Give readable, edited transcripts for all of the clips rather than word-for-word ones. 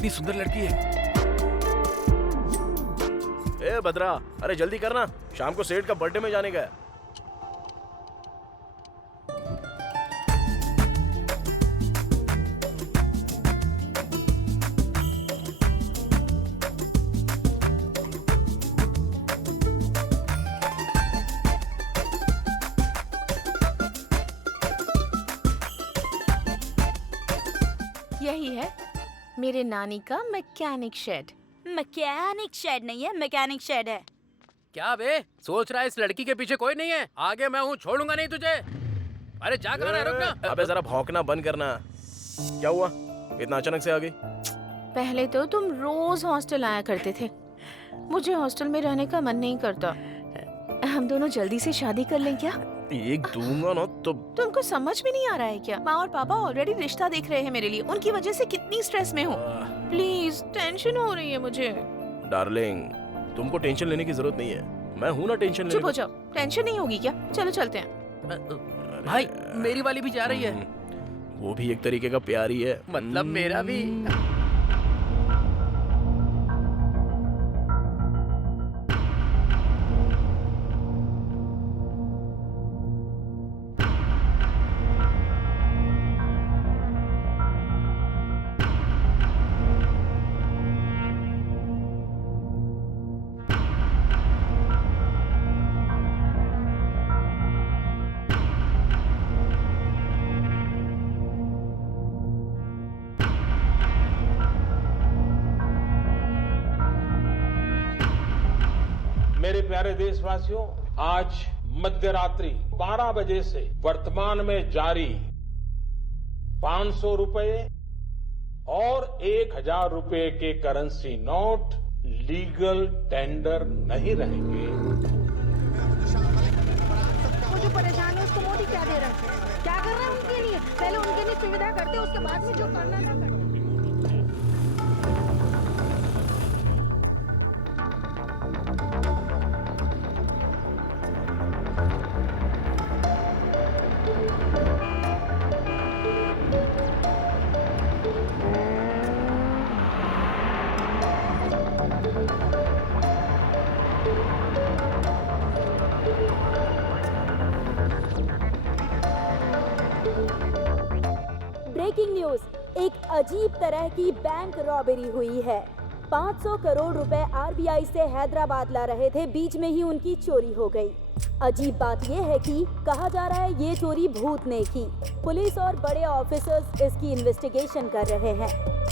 कितनी सुंदर लड़की है। ए भद्रा, अरे जल्दी करना, शाम को सेठ का बर्थडे में जाने का है। यही है मेरे नानी का मैकेनिक शेड। मैकेनिक शेड नहीं है, मैकेनिक शेड है। क्या बे सोच रहा है इस लड़की के पीछे कोई नहीं है? आगे मैं हूँ, छोड़ूंगा नहीं तुझे। अरे जा कहाँ है, रुक ना। अबे जरा भौंकना बंद करना। क्या हुआ, इतना अचानक से आ गई? पहले तो तुम रोज हॉस्टल आया करते थे, मुझे हॉस्टल में रहने का मन नहीं करता। हम दोनों जल्दी से शादी कर लें क्या? एक दूंगा ना तो। तुमको समझ में नहीं आ रहा है क्या? माँ और पापा ऑलरेडी रिश्ता देख रहे हैं मेरे लिए, उनकी वजह से कितनी स्ट्रेस में हूँ। प्लीज, टेंशन हो रही है मुझे। डार्लिंग, तुमको टेंशन लेने की जरूरत नहीं है, मैं हूँ ना टेंशन लेने। चुप हो जाओ, टेंशन नहीं होगी क्या? चलो चलते हैं। भाई मेरी वाली भी जा रही है। वो भी एक तरीके का प्यार ही है। मतलब मेरा भी। मेरे प्यारे देशवासियों, आज मध्यरात्रि 12 बजे से वर्तमान में जारी 500 रुपए और 1000 रुपए के करेंसी नोट लीगल टेंडर नहीं रहेंगे। वो जो परेशान है उसको मोदी क्या दे रहा है? क्या कर रहा है उनके लिए? पहले उनके लिए सुविधा करते, उसके बाद में जो करना था करते। ब्रेकिंग न्यूज, एक अजीब तरह की बैंक रॉबरी हुई है। 500 करोड़ रुपए आरबीआई से हैदराबाद ला रहे थे, बीच में ही उनकी चोरी हो गई। अजीब बात यह है कि कहा जा रहा है ये चोरी भूत ने की। पुलिस और बड़े ऑफिसर्स इसकी इन्वेस्टिगेशन कर रहे हैं।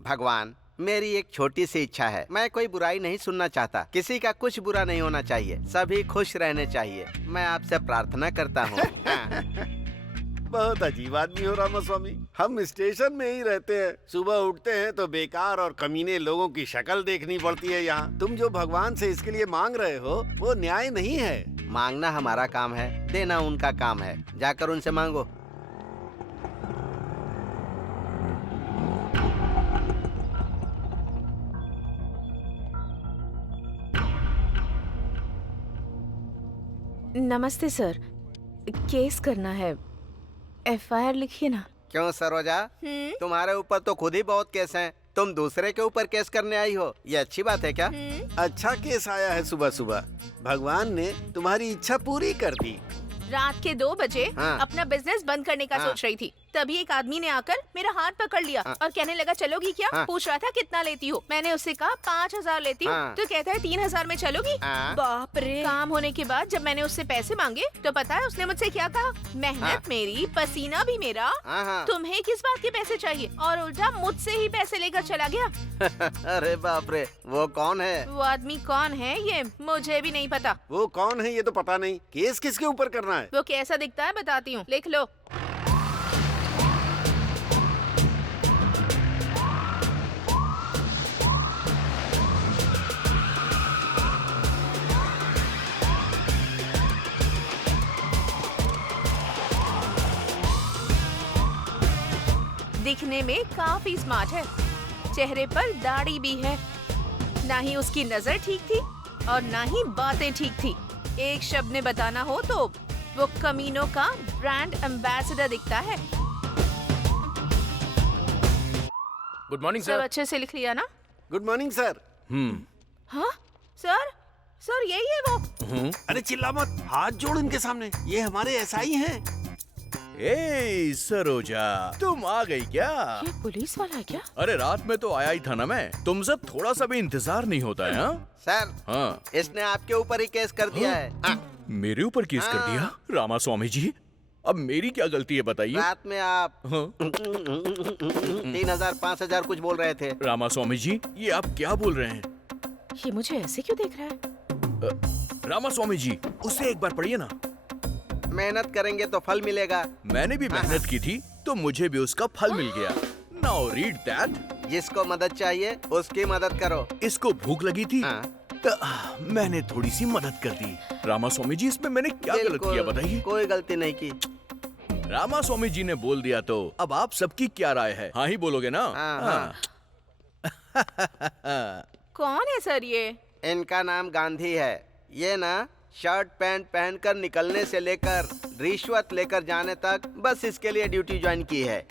भगवान, मेरी एक छोटी सी इच्छा है। मैं कोई बुराई नहीं सुनना चाहता, किसी का कुछ बुरा नहीं होना चाहिए, सभी खुश रहने चाहिए। मैं आपसे प्रार्थना करता हूँ। बहुत अजीब आदमी हो रामास्वामी। हम स्टेशन में ही रहते हैं, सुबह उठते हैं तो बेकार और कमीने लोगों की शक्ल देखनी पड़ती है यहाँ। तुम जो भगवान से इसके लिए मांग रहे हो वो न्याय नहीं है। मांगना हमारा काम है, देना उनका काम है। जाकर उनसे मांगो। नमस्ते सर, केस करना है, एफआईआर लिखिए ना। क्यों सरोजा, तुम्हारे ऊपर तो खुद ही बहुत केस हैं। तुम दूसरे के ऊपर केस करने आई हो, ये अच्छी बात है क्या? अच्छा केस आया है सुबह सुबह। भगवान ने तुम्हारी इच्छा पूरी कर दी। रात के 2 बजे हाँ। अपना बिजनेस बंद करने का हाँ। सोच रही थी, तभी एक आदमी ने आकर मेरा हाथ पकड़ लिया हाँ। और कहने लगा चलोगी क्या? हाँ। पूछ रहा था कितना लेती हो। मैंने उससे कहा 5,000 लेती हूँ। हाँ। तो कहता है 3,000 में चलोगी? हाँ। बाप रे। काम होने के बाद जब मैंने उससे पैसे मांगे तो पता है उसने मुझसे क्या कहा? मेहनत हाँ। मेरी, पसीना भी मेरा, हाँ। तुम्हें किस बात के पैसे चाहिए? और उल्टा मुझसे ही पैसे लेकर चला गया। अरे बाप रे, वो कौन है? वो आदमी कौन है ये मुझे भी नहीं पता। वो कौन है ये तो पता नहीं। केस किसके ऊपर करना है? वो कैसा दिखता है बताती हूँ, लिख लो। दिखने में काफी स्मार्ट है, चेहरे पर दाढ़ी भी है। ना ही उसकी नजर ठीक थी और ना ही बातें ठीक थी। एक शब्द में बताना हो तो वो कमीनों का ब्रांड एम्बेसडर दिखता है। गुड मॉर्निंग सब सर। अच्छे से लिख लिया ना? Good morning sir. हाँ सर, सर यही है वो। अरे चिल्ला मत, हाथ जोड़ इनके सामने। ये हमारे एसआई हैं। ए सरोजा, तुम आ गई क्या? ये पुलिस वाला है क्या? अरे रात में तो आया ही था ना मैं। तुमसे थोड़ा सा भी इंतजार नहीं होता है? हाँ सर, हाँ। इसने आपके ऊपर ही केस कर दिया है। हाँ। मेरे ऊपर केस कर दिया? रामा स्वामी जी, अब मेरी क्या गलती है बताइए? रात में आप हाँ? 3,000 5,000 कुछ बोल रहे थे। रामा स्वामी जी, ये आप क्या बोल रहे हैं? ये मुझे ऐसे क्यों देख रहा है? रामा स्वामी जी, उसे एक बार पढ़िए ना। मेहनत करेंगे तो फल मिलेगा। मैंने भी मेहनत की थी तो मुझे भी उसका फल मिल गया। Now read that. जिसको मदद चाहिए उसकी मदद करो। इसको भूख लगी थी हाँ। तो मैंने थोड़ी सी मदद कर दी। रामा स्वामी जी, इसमें मैंने क्या गलत बिल्कुल, किया बताइए? कोई गलती नहीं की। रामा स्वामी जी ने बोल दिया तो अब आप सबकी क्या राय है? हाँ ही बोलोगे ना? हाँ। कौन है सर ये? इनका नाम गांधी है। ये ना शर्ट पैंट पहनकर निकलने से लेकर रिश्वत लेकर जाने तक बस इसके लिए ड्यूटी ज्वाइन की है।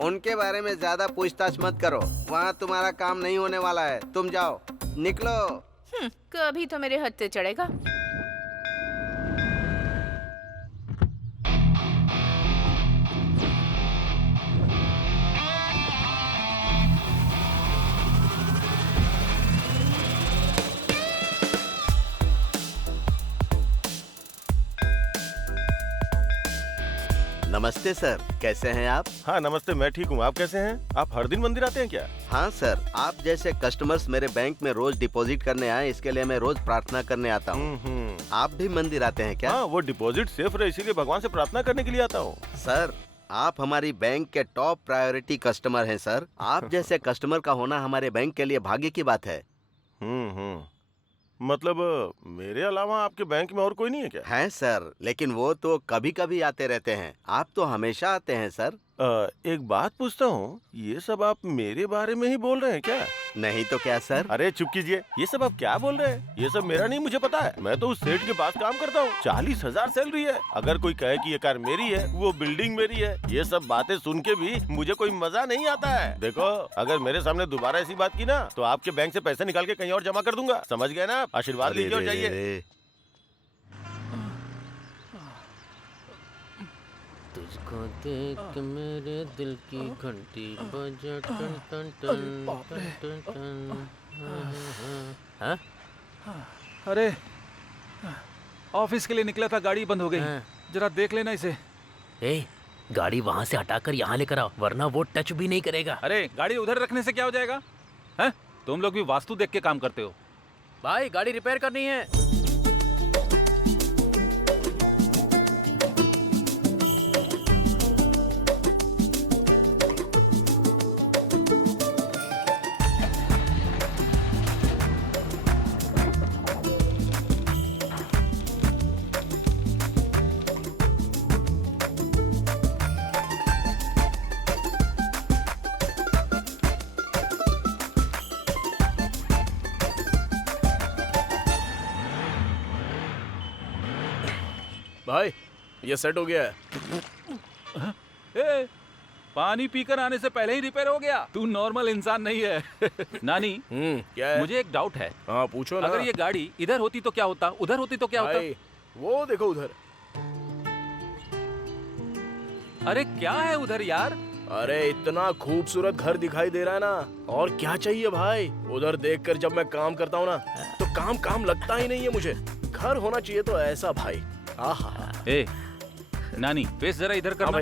उनके बारे में ज्यादा पूछताछ मत करो, वहाँ तुम्हारा काम नहीं होने वाला है। तुम जाओ, निकलो। कभी तो मेरे हद से चढ़ेगा। नमस्ते सर, कैसे हैं आप? हाँ नमस्ते, मैं ठीक हूँ। आप कैसे हैं? आप हर दिन मंदिर आते हैं क्या? हाँ सर, आप जैसे कस्टमर्स मेरे बैंक में रोज डिपॉजिट करने आए, इसके लिए मैं रोज प्रार्थना करने आता हूँ। आप भी मंदिर आते हैं क्या? हाँ, वो डिपॉजिट सेफ रहे इसीलिए भगवान से प्रार्थना करने के लिए आता हूँ। सर, आप हमारी बैंक के टॉप प्रायोरिटी कस्टमर हैं सर। आप जैसे कस्टमर का होना हमारे बैंक के लिए भाग्य की बात है। मतलब मेरे अलावा आपके बैंक में और कोई नहीं है क्या? हैं सर, लेकिन वो तो कभी कभी आते रहते हैं। आप तो हमेशा आते हैं सर। एक बात पूछता हूँ, ये सब आप मेरे बारे में ही बोल रहे हैं क्या? नहीं तो क्या सर? अरे चुप कीजिए, ये सब आप क्या बोल रहे हैं? ये सब मेरा नहीं, मुझे पता है। मैं तो उस सेठ के पास काम करता हूँ। 40,000 सैलरी है। अगर कोई कहे कि ये कार मेरी है, वो बिल्डिंग मेरी है, ये सब बातें सुन के भी मुझे कोई मजा नहीं आता है। देखो, अगर मेरे सामने दोबारा ऐसी बात की ना तो आपके बैंक से पैसे निकाल के कहीं और जमा कर दूंगा। समझ गए ना? आशीर्वाद लीजिए और जाइए। तुझको देख मेरे दिल की घंटी बजे टन टन टन टन टन। हाँ? अरे ऑफिस के लिए निकला था, गाड़ी बंद हो गई। जरा देख लेना इसे। ए, गाड़ी वहाँ से हटाकर यहाँ लेकर आओ, वरना वो टच भी नहीं करेगा। अरे गाड़ी उधर रखने से क्या हो जाएगा? हैं? तुम लोग भी वास्तु देख के काम करते हो। भाई गाड़ी रिपेयर करनी है। भाई ये सेट हो गया है। ए, पानी पीकर आने से पहले ही रिपेयर हो गया। तू नॉर्मल इंसान नहीं है। नानी, क्या है? मुझे एक डाउट है। हाँ पूछो ना। अगर ये गाड़ी इधर होती तो क्या होता, उधर होती तो क्या होता? भाई, वो देखो उधर। अरे क्या है उधर यार? अरे इतना खूबसूरत घर दिखाई दे रहा है ना, और क्या चाहिए भाई। उधर देखकर जब मैं काम करता हूँ ना तो काम लगता ही नहीं है मुझे। घर होना चाहिए तो ऐसा भाई। आहा। ए, नानी फेस जरा इधर करना।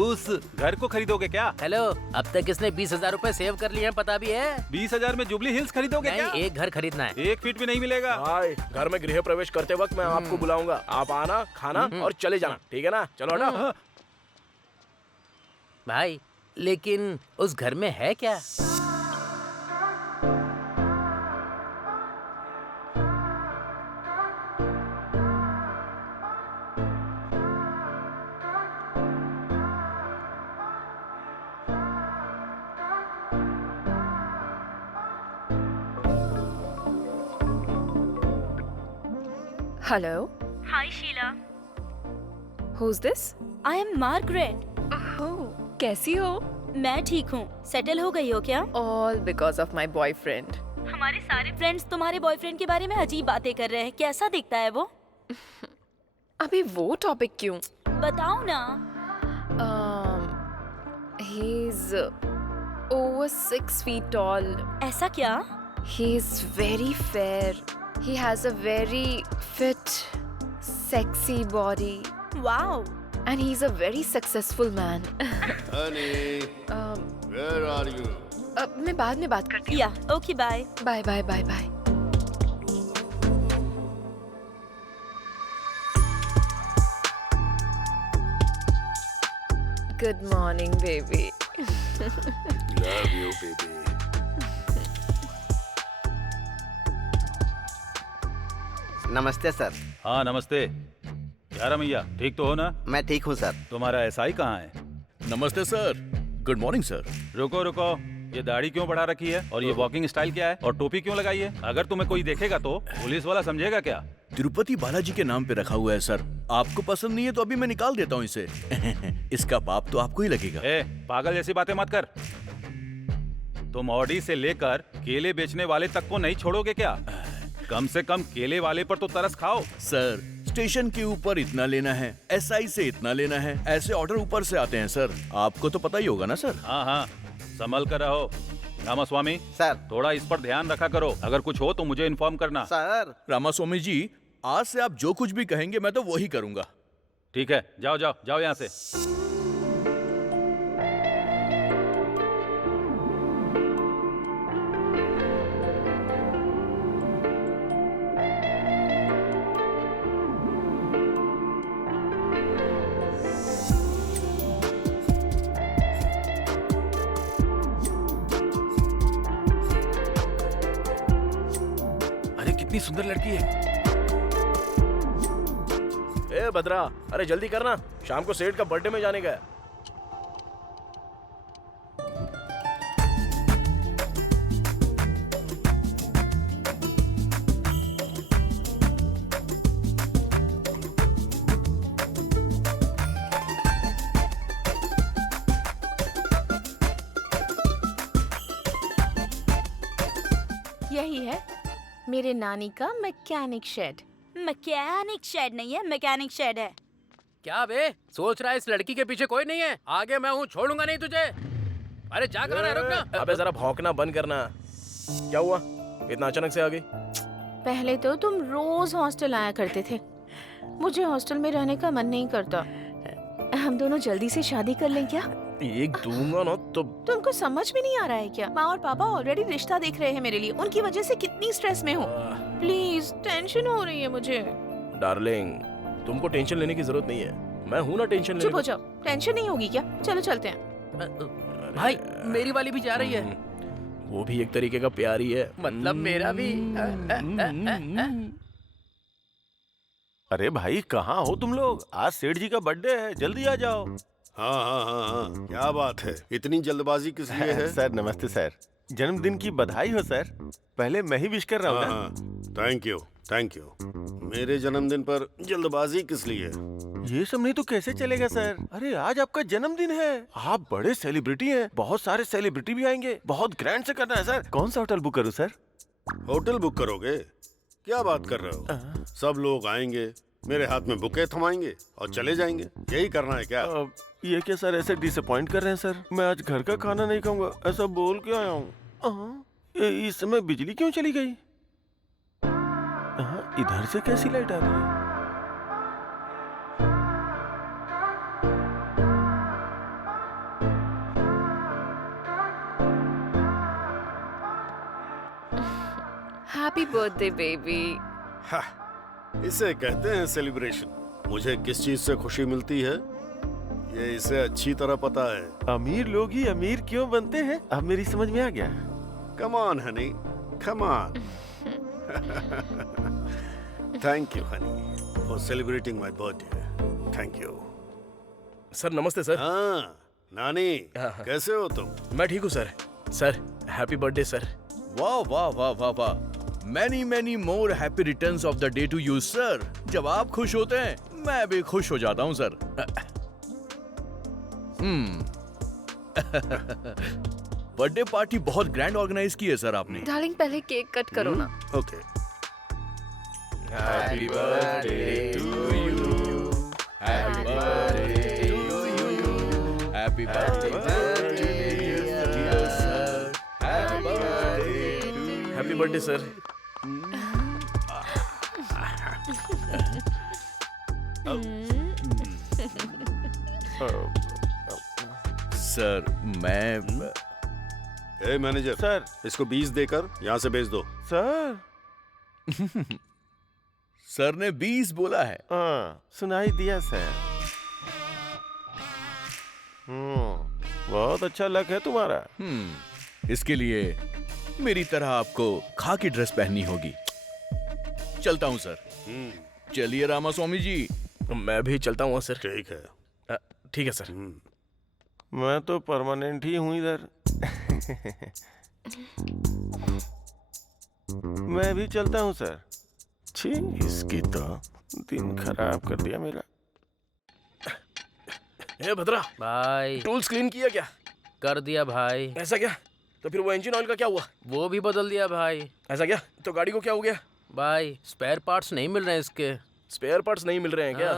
उस घर को खरीदोगे क्या? हेलो, अब तक इसने 20,000 रूपए सेव कर लिए हैं, पता भी है? 20,000 में जुबली हिल्स खरीदोगे क्या? नहीं, एक घर खरीदना है। 1 फीट भी नहीं मिलेगा। भाई घर में गृह प्रवेश करते वक्त मैं आपको बुलाऊंगा। आप आना, खाना और चले जाना, ठीक है ना? चलो हटा। भाई लेकिन उस घर में है क्या? Hello, hi Sheila, who's this? I am Margaret. कैसी हो? मैं ठीक हूँ। सेटल हो गई हो क्या? All because of my boyfriend. हमारे सारे फ्रेंड्स तुम्हारे बॉयफ्रेंड के बारे में अजीब बातें कर रहे हैं। कैसा दिखता है वो? अभी वो टॉपिक क्यों? बताओ ना। He's over 6 feet tall. ऐसा क्या? He's very fair. He has a very fit, sexy body. Wow. And he's a very successful man. Honey, where are you? मैं बाद में बात करती हूँ। Yeah, okay bye. Bye bye bye bye. Good morning, baby. Love you, baby. नमस्ते sir. हाँ नमस्ते। क्या रमैया, ठीक तो हो ना? मैं ठीक हूँ सर। तुम्हारा एसआई कहाँ है? नमस्ते सर। Good morning sir. रुको रुको, ये दाढ़ी क्यों बढ़ा रखी है और ये वॉकिंग स्टाइल क्या है और टोपी क्यों लगाई है? अगर तुम्हें कोई देखेगा तो पुलिस वाला समझेगा क्या? तिरुपति बालाजी के नाम पे रखा हुआ है सर। आपको पसंद नहीं है तो अभी मैं निकाल देता हूँ इसे। इसका पाप तो आपको ही लगेगा। ए, पागल जैसी बातें मत कर। तुम ऑडी से लेकर केले बेचने वाले तक को नहीं छोड़ोगे क्या? कम से कम केले वाले पर तो तरस खाओ। सर स्टेशन के ऊपर इतना लेना है, एसआई से इतना लेना है, ऐसे ऑर्डर ऊपर से आते हैं सर। आपको तो पता ही होगा ना सर। हाँ हाँ, संभल कर रहो। रामास्वामी सर। थोड़ा इस पर ध्यान रखा करो। अगर कुछ हो तो मुझे इन्फॉर्म करना। सर। रामास्वामी जी, आज से आप जो कुछ भी कहेंगे मैं तो वही करूंगा। ठीक है, जाओ जाओ जाओ यहाँ से। कितनी सुंदर लड़की है। ए भद्रा, अरे जल्दी करना, शाम को सेठ का बर्थडे में जाने का है। यही है मेरे नानी का मैकेनिक शेड। मैकेनिक शेड नहीं है, मैकेनिक शेड है। क्या बे, सोच रहा है इस लड़की के पीछे कोई नहीं है? आगे मैं हूँ, छोड़ूंगा नहीं तुझे। अरे जा कहाँ है, रुकना। अबे जरा भौंकना बंद करना। क्या हुआ, इतना अचानक से आ गई? पहले तो तुम रोज हॉस्टल आया करते थे, मुझे हॉस्टल में रहने का मन नहीं करता। हम दोनों जल्दी से शादी कर लें क्या? एक दूंगा ना तो। तुमको समझ में नहीं आ रहा है क्या? माँ और पापा ऑलरेडी रिश्ता देख रहे हैं मेरे लिए। उनकी वजह से कितनी स्ट्रेस में हूँ। प्लीज, टेंशन हो रही है मुझे। डार्लिंग, तुमको टेंशन लेने की जरूरत नहीं है, मैं हूँ ना टेंशन लेने। चुप हो जाओ, टेंशन नहीं होगी क्या? चलो चलते हैं। भाई मेरी वाली भी जा रही है। वो भी एक तरीके का प्यार ही है। मतलब मेरा भी। अरे भाई कहाँ हो तुम लोग? आज सेठ जी का बर्थडे है, जल्दी आ जाओ। हाँ हाँ हाँ हाँ, क्या बात है, इतनी जल्दबाजी किस लिए है? सर नमस्ते सर। जन्मदिन की बधाई हो सर। पहले मैं ही विश कर रहा हूँ ना। Thank you thank you. मेरे जन्मदिन पर जल्दबाजी किस लिए? ये सब नहीं तो कैसे चलेगा सर? अरे आज आपका जन्मदिन है, आप बड़े सेलिब्रिटी हैं, बहुत सारे सेलिब्रिटी भी आएंगे, बहुत ग्रैंड से करना है सर। कौन सा होटल बुक करूँ सर? होटल बुक करोगे? क्या बात कर रहे हो? सब लोग आएंगे, मेरे हाथ में बुके थमाएंगे और चले जाएंगे, यही करना है क्या? ये क्या सर ऐसे डिसअपॉइंट कर रहे हैं सर? मैं आज घर का खाना नहीं खाऊंगा, ऐसा बोल के आया हूँ। इस समय बिजली क्यों चली गई? इधर से कैसी लाइट आ रही है? Happy birthday baby. इसे कहते हैं सेलिब्रेशन। मुझे किस चीज से खुशी मिलती है ये इसे अच्छी तरह पता है। अमीर लोग ही अमीर क्यों बनते हैं, अब मेरी समझ में आ गया। Come on honey, come on. Thank you honey for celebrating my birthday. Thank you. Sir नमस्ते सर। हाँ नानी, कैसे हो तुम? मैं ठीक हूँ sir. Sir happy birthday sir. वाह वाह वाह वाह वाह, many many more happy returns of the day to you sir. जब आप खुश होते हैं मैं भी खुश हो जाता हूँ सर। बर्थडे पार्टी बहुत ग्रैंड ऑर्गेनाइज की है सर आपने। डार्लिंग पहले केक कट करो ना। Okay. Happy birthday to you, happy birthday to you, happy birthday dear sir, happy birthday, happy birthday sir. Sir मैं ए मैनेजर सर, इसको 20 देकर यहाँ से भेज दो। सर सर ने 20 बोला है। हाँ सुनाई दिया सर। बहुत अच्छा लक है तुम्हारा। इसके लिए मेरी तरह आपको खाकी ड्रेस पहननी होगी। चलता हूँ सर। चलिए रामास्वामी जी। मैं भी चलता हूँ सर। ठीक है। ठीक है सर। मैं तो परमानेंट ही हूँ इधर। मैं भी चलता हूँ सर। छी, इसकी तो दिन खराब कर दिया मेरा। ए भद्रा भाई टूल्स क्लीन किया क्या? कर दिया भाई। ऐसा क्या? तो फिर वो इंजन ऑयल का क्या हुआ? वो भी बदल दिया भाई। ऐसा क्या? तो गाड़ी को क्या हो गया? भाई स्पेयर पार्ट्स नहीं मिल रहे हैं इसके। स्पेयर पार्ट्स नहीं मिल रहे हैं क्या?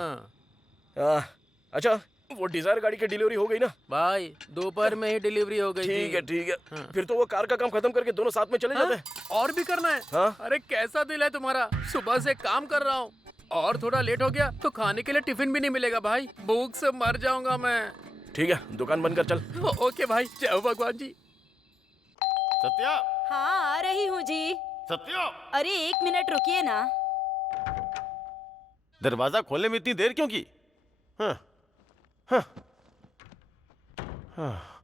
अच्छा वो डिजायर गाड़ी की डिलीवरी हो गई ना? भाई दोपहर में ही डिलीवरी हो गई। ठीक है ठीक है। फिर तो वो कार का काम खत्म करके दोनों साथ में चले जाते हैं। और भी करना है? हाँ? अरे कैसा दिल है तुम्हारा, सुबह से काम कर रहा हूँ और थोड़ा लेट हो गया तो खाने के लिए टिफिन भी नहीं मिलेगा भाई, भूख से मर जाऊंगा मैं। ठीक है दुकान बंद कर चल। ओके भाई, जय भगवान जी। सत्या। हाँ आ रही हूँ जी। सत्या। अरे 1 मिनट रुकिए ना। दरवाजा खोलने में इतनी देर क्यों की? हाँ, हाँ, हाँ।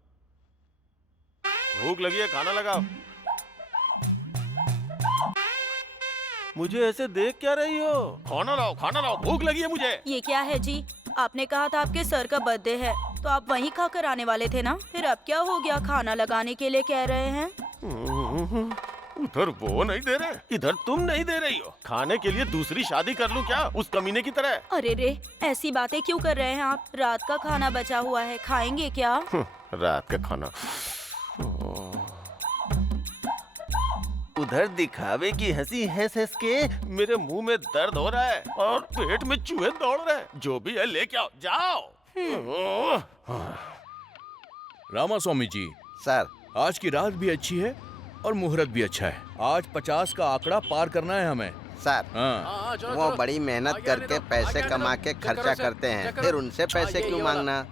भूख लगी है, खाना लगाओ। मुझे ऐसे देख क्या रही हो? खाना लाओ, भूख लगी है मुझे। ये क्या है जी? आपने कहा था आपके सर का बर्थडे है तो आप वहीं खाकर आने वाले थे ना, फिर अब क्या हो गया खाना लगाने के लिए कह रहे हैं? उधर वो नहीं दे रहे, इधर तुम नहीं दे रही हो। खाने के लिए दूसरी शादी कर लूं क्या उस कमीने की तरह? अरे रे, ऐसी बातें क्यों कर रहे हैं आप? रात का खाना बचा हुआ है, खाएंगे क्या? रात का खाना। उधर दिखावे की हंसी हंस के मेरे मुंह में दर्द हो रहा है और पेट में चूहे दौड़ रहे हैं। जो भी है लेके आओ, जाओ। रामास्वामी जी सर, आज की रात भी अच्छी है और मुहूर्त भी अच्छा है। आज 50 का आंकड़ा पार करना है हमें। सर हाँ। वो बड़ी मेहनत करके पैसे कमा के खर्चा करते हैं, फिर उनसे पैसे क्यों मांगना?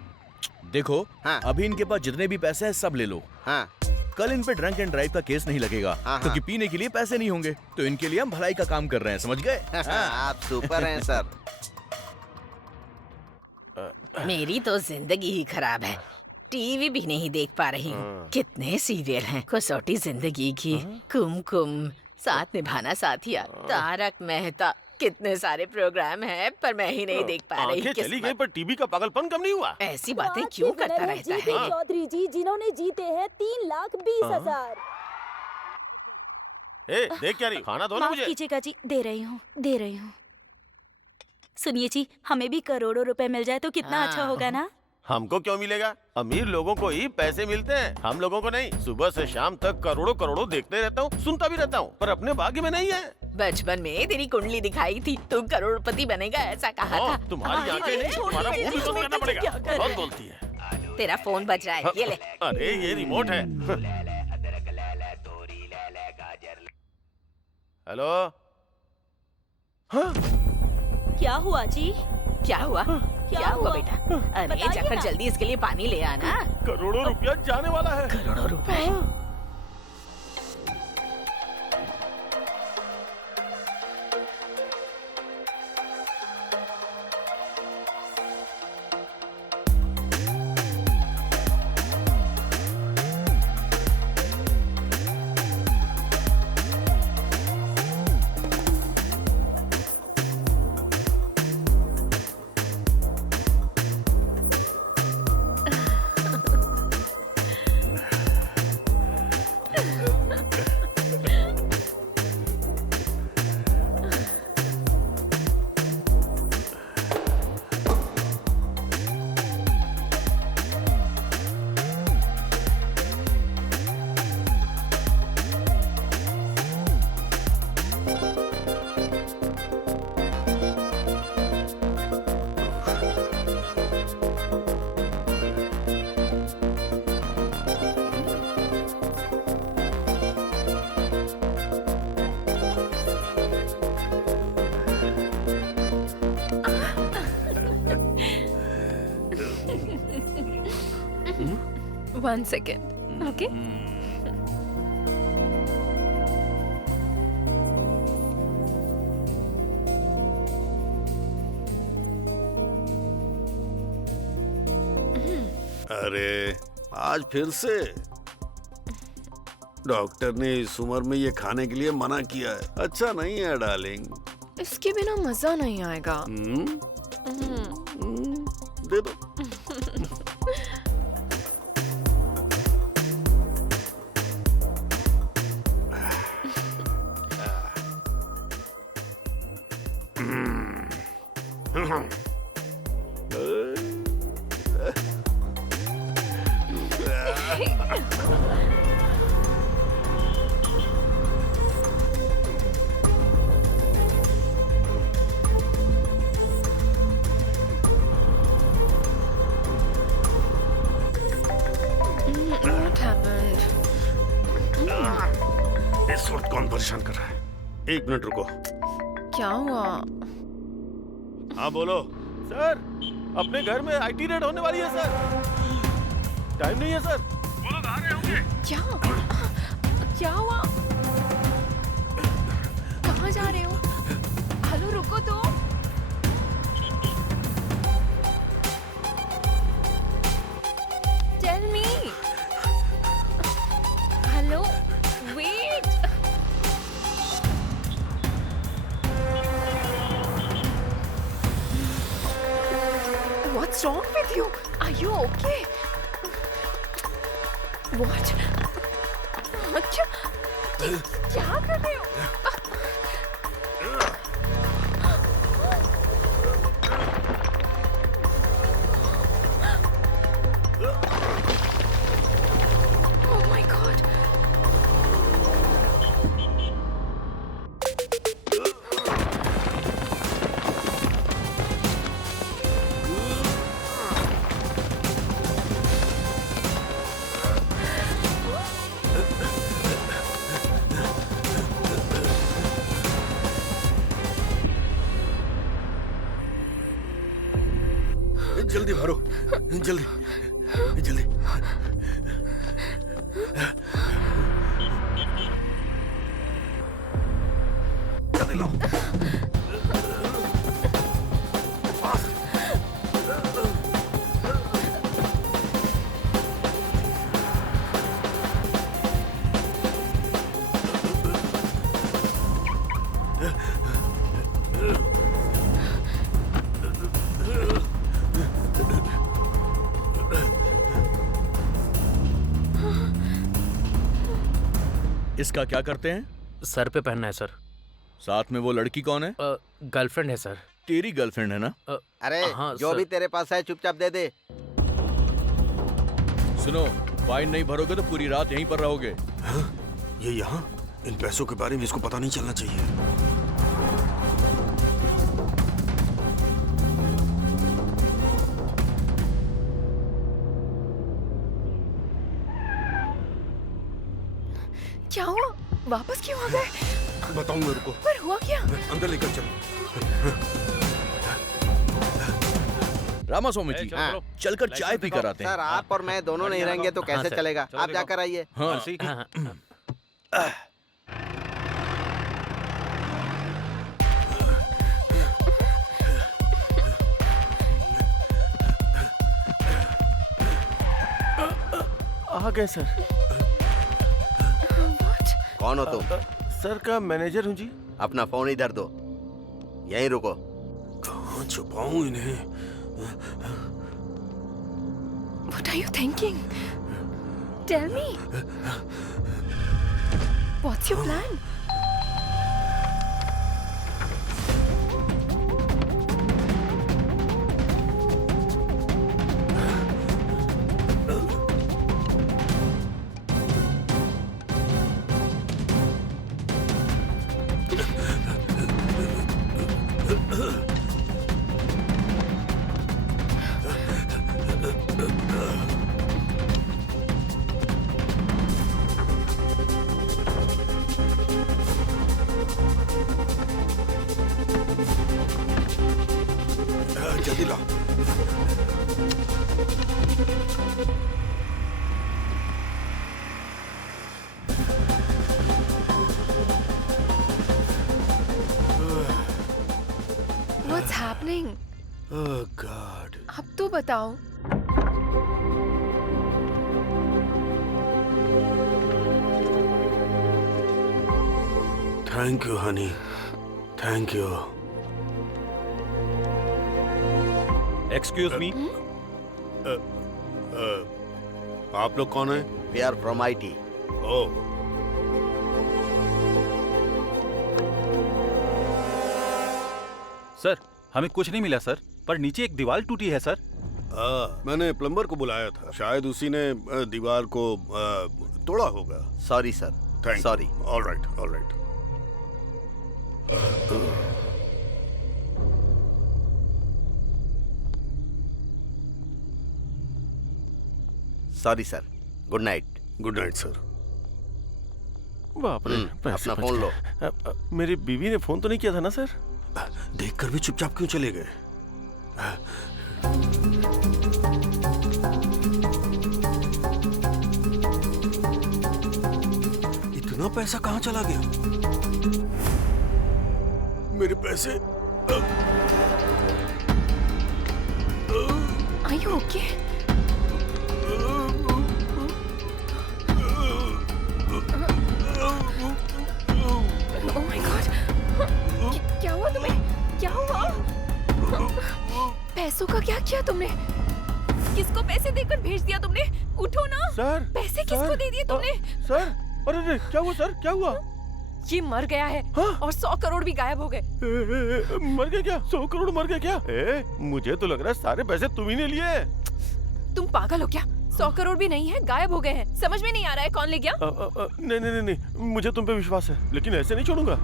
देखो हाँ। अभी इनके पास जितने भी पैसे हैं सब ले लो। हाँ। कल इन पे ड्रंक एंड ड्राइव का केस नहीं लगेगा क्योंकि पीने के लिए पैसे नहीं होंगे, तो इनके लिए हम भलाई का काम कर रहे हैं, समझ गए? आप सुपर हैं सर। मेरी तो जिंदगी ही खराब है, टीवी भी नहीं देख पा रही हूँ। कितने सीरियल हैं, कसौटी जिंदगी की, कुमकुम, साथ निभाना साथिया, तारक मेहता, कितने सारे प्रोग्राम हैं पर मैं ही नहीं देख पा रही। आंखें चली गई पर टीवी का पागलपन कम नहीं हुआ। ऐसी बातें क्यों करता रहता है? चौधरी जी जिन्होंने जीते हैं 3,20,000। ए, देख क्या रही, खाना दो ना माफ मुझे। कीजिएगा जी, दे रही हूँ। सुनिए जी, हमें भी करोड़ों रुपए मिल जाए तो कितना अच्छा होगा ना। हमको क्यों मिलेगा? अमीर लोगों को ही पैसे मिलते हैं, हम लोगों को नहीं। सुबह से शाम तक करोड़ों करोड़ों देखते रहता हूँ, सुनता भी रहता हूँ, पर अपने भाग्य में नहीं है। बचपन में तेरी कुंडली दिखाई थी, तू करोड़पति बनेगा ऐसा कहा था। तुम्हारी आंखें नहीं, तुम्हारा मुंह भी बंद करना पड़ेगा। बहुत बोलती है। तेरा फोन बज रहा है, ये ले। अरे ये रिमोट है। हेलो। क्या हुआ जी? क्या हुआ? क्या हुआ बेटा? अरे बताइए जाकर ना। जल्दी इसके लिए पानी ले आना। करोड़ों रुपया जाने वाला है। करोड़ों रुपए? One second, okay? अरे आज फिर से डॉक्टर ने इस उम्र में ये खाने के लिए मना किया है। अच्छा नहीं है डार्लिंग। इसके बिना मजा नहीं आएगा। दे दो। What happened? इस वक्त कौन परेशान कर रहा है? एक मिनट रुको। क्या हुआ? हाँ बोलो। सर, अपने घर में IT रेड होने वाली है सर। टाइम नहीं है सर। बोलो कहाँ रहे होंगे? क्या हुआ? कहाँ जा रहे हो? हेलो रुको तो। Tell me. Hello, wait. What's wrong with you? Are you okay? What? क्या कर रहे हो? Oh my God! जल्दी भरो, जल्दी जल्दी। जल्दी लाओ। इसका क्या करते हैं? सर पे पहनना है सर। साथ में वो लड़की कौन है? गर्लफ्रेंड है सर। तेरी गर्लफ्रेंड है ना? अरे हाँ, जो सर। भी तेरे पास है चुपचाप दे दे। सुनो, फाइन नहीं भरोगे तो पूरी रात यहीं पर रहोगे। ये यहाँ? इन पैसों के बारे में इसको पता नहीं चलना चाहिए। क्या हुआ? वापस क्यों आ गए? बताऊंगा, रुको। पर हुआ क्या? अंदर लेकर चलो। रामास्वामी जी, चलकर चाय पी कर आते हैं। सर आप और मैं दोनों नहीं रहेंगे तो कैसे चलेगा? आप जाकर आइए। आ गए सर। कौन हो तुम? सर का मैनेजर हूँ जी। अपना फोन इधर दो, यहीं रुको। कहाँ छुपाऊं इन्हें? What are you thinking? Tell me. What's your plan? जल्दी ला। What's happening? Oh God. अब तो बताओ। Thank you, honey. Thank you. Excuse me. आप लोग कौन हैं? We are from IT. Oh, sir हमें कुछ नहीं मिला सर, पर नीचे एक दीवार टूटी है सर। मैंने प्लम्बर को बुलाया था, शायद उसी ने दीवार को तोड़ा होगा। Sorry sir. Thank sorry. All right, all right. Sorry sir. Good night. Good night sir. बाप रे, पैसे अपना बच फोन गए। लो। मेरी बीवी ने फोन तो नहीं किया था ना सर? देखकर भी चुपचाप क्यों चले गए? इतना पैसा कहाँ चला गया? मेरे पैसे। Are you okay? Oh my God! क्या हुआ तुम्हें? क्या हुआ? पैसों का क्या किया तुमने? किसको पैसे देकर भेज दिया तुमने? उठो ना। सर, पैसे किसको दे दिए तुमने? सर, अरे क्या हुआ सर? क्या हुआ? ये मर गया है और 100 करोड़ भी गायब हो गए। मर गया क्या? 100 करोड़ मर गया क्या? मुझे तो लग रहा है सारे पैसे तुम ही ने लिए। तुम पागल हो क्या? 100 करोड़ भी नहीं है, गायब हो गए हैं। समझ में नहीं आ रहा है कौन ले गया? नहीं नहीं नहीं, मुझे तुम पे विश्वास है, लेकिन ऐसे नहीं छोड़ूंगा।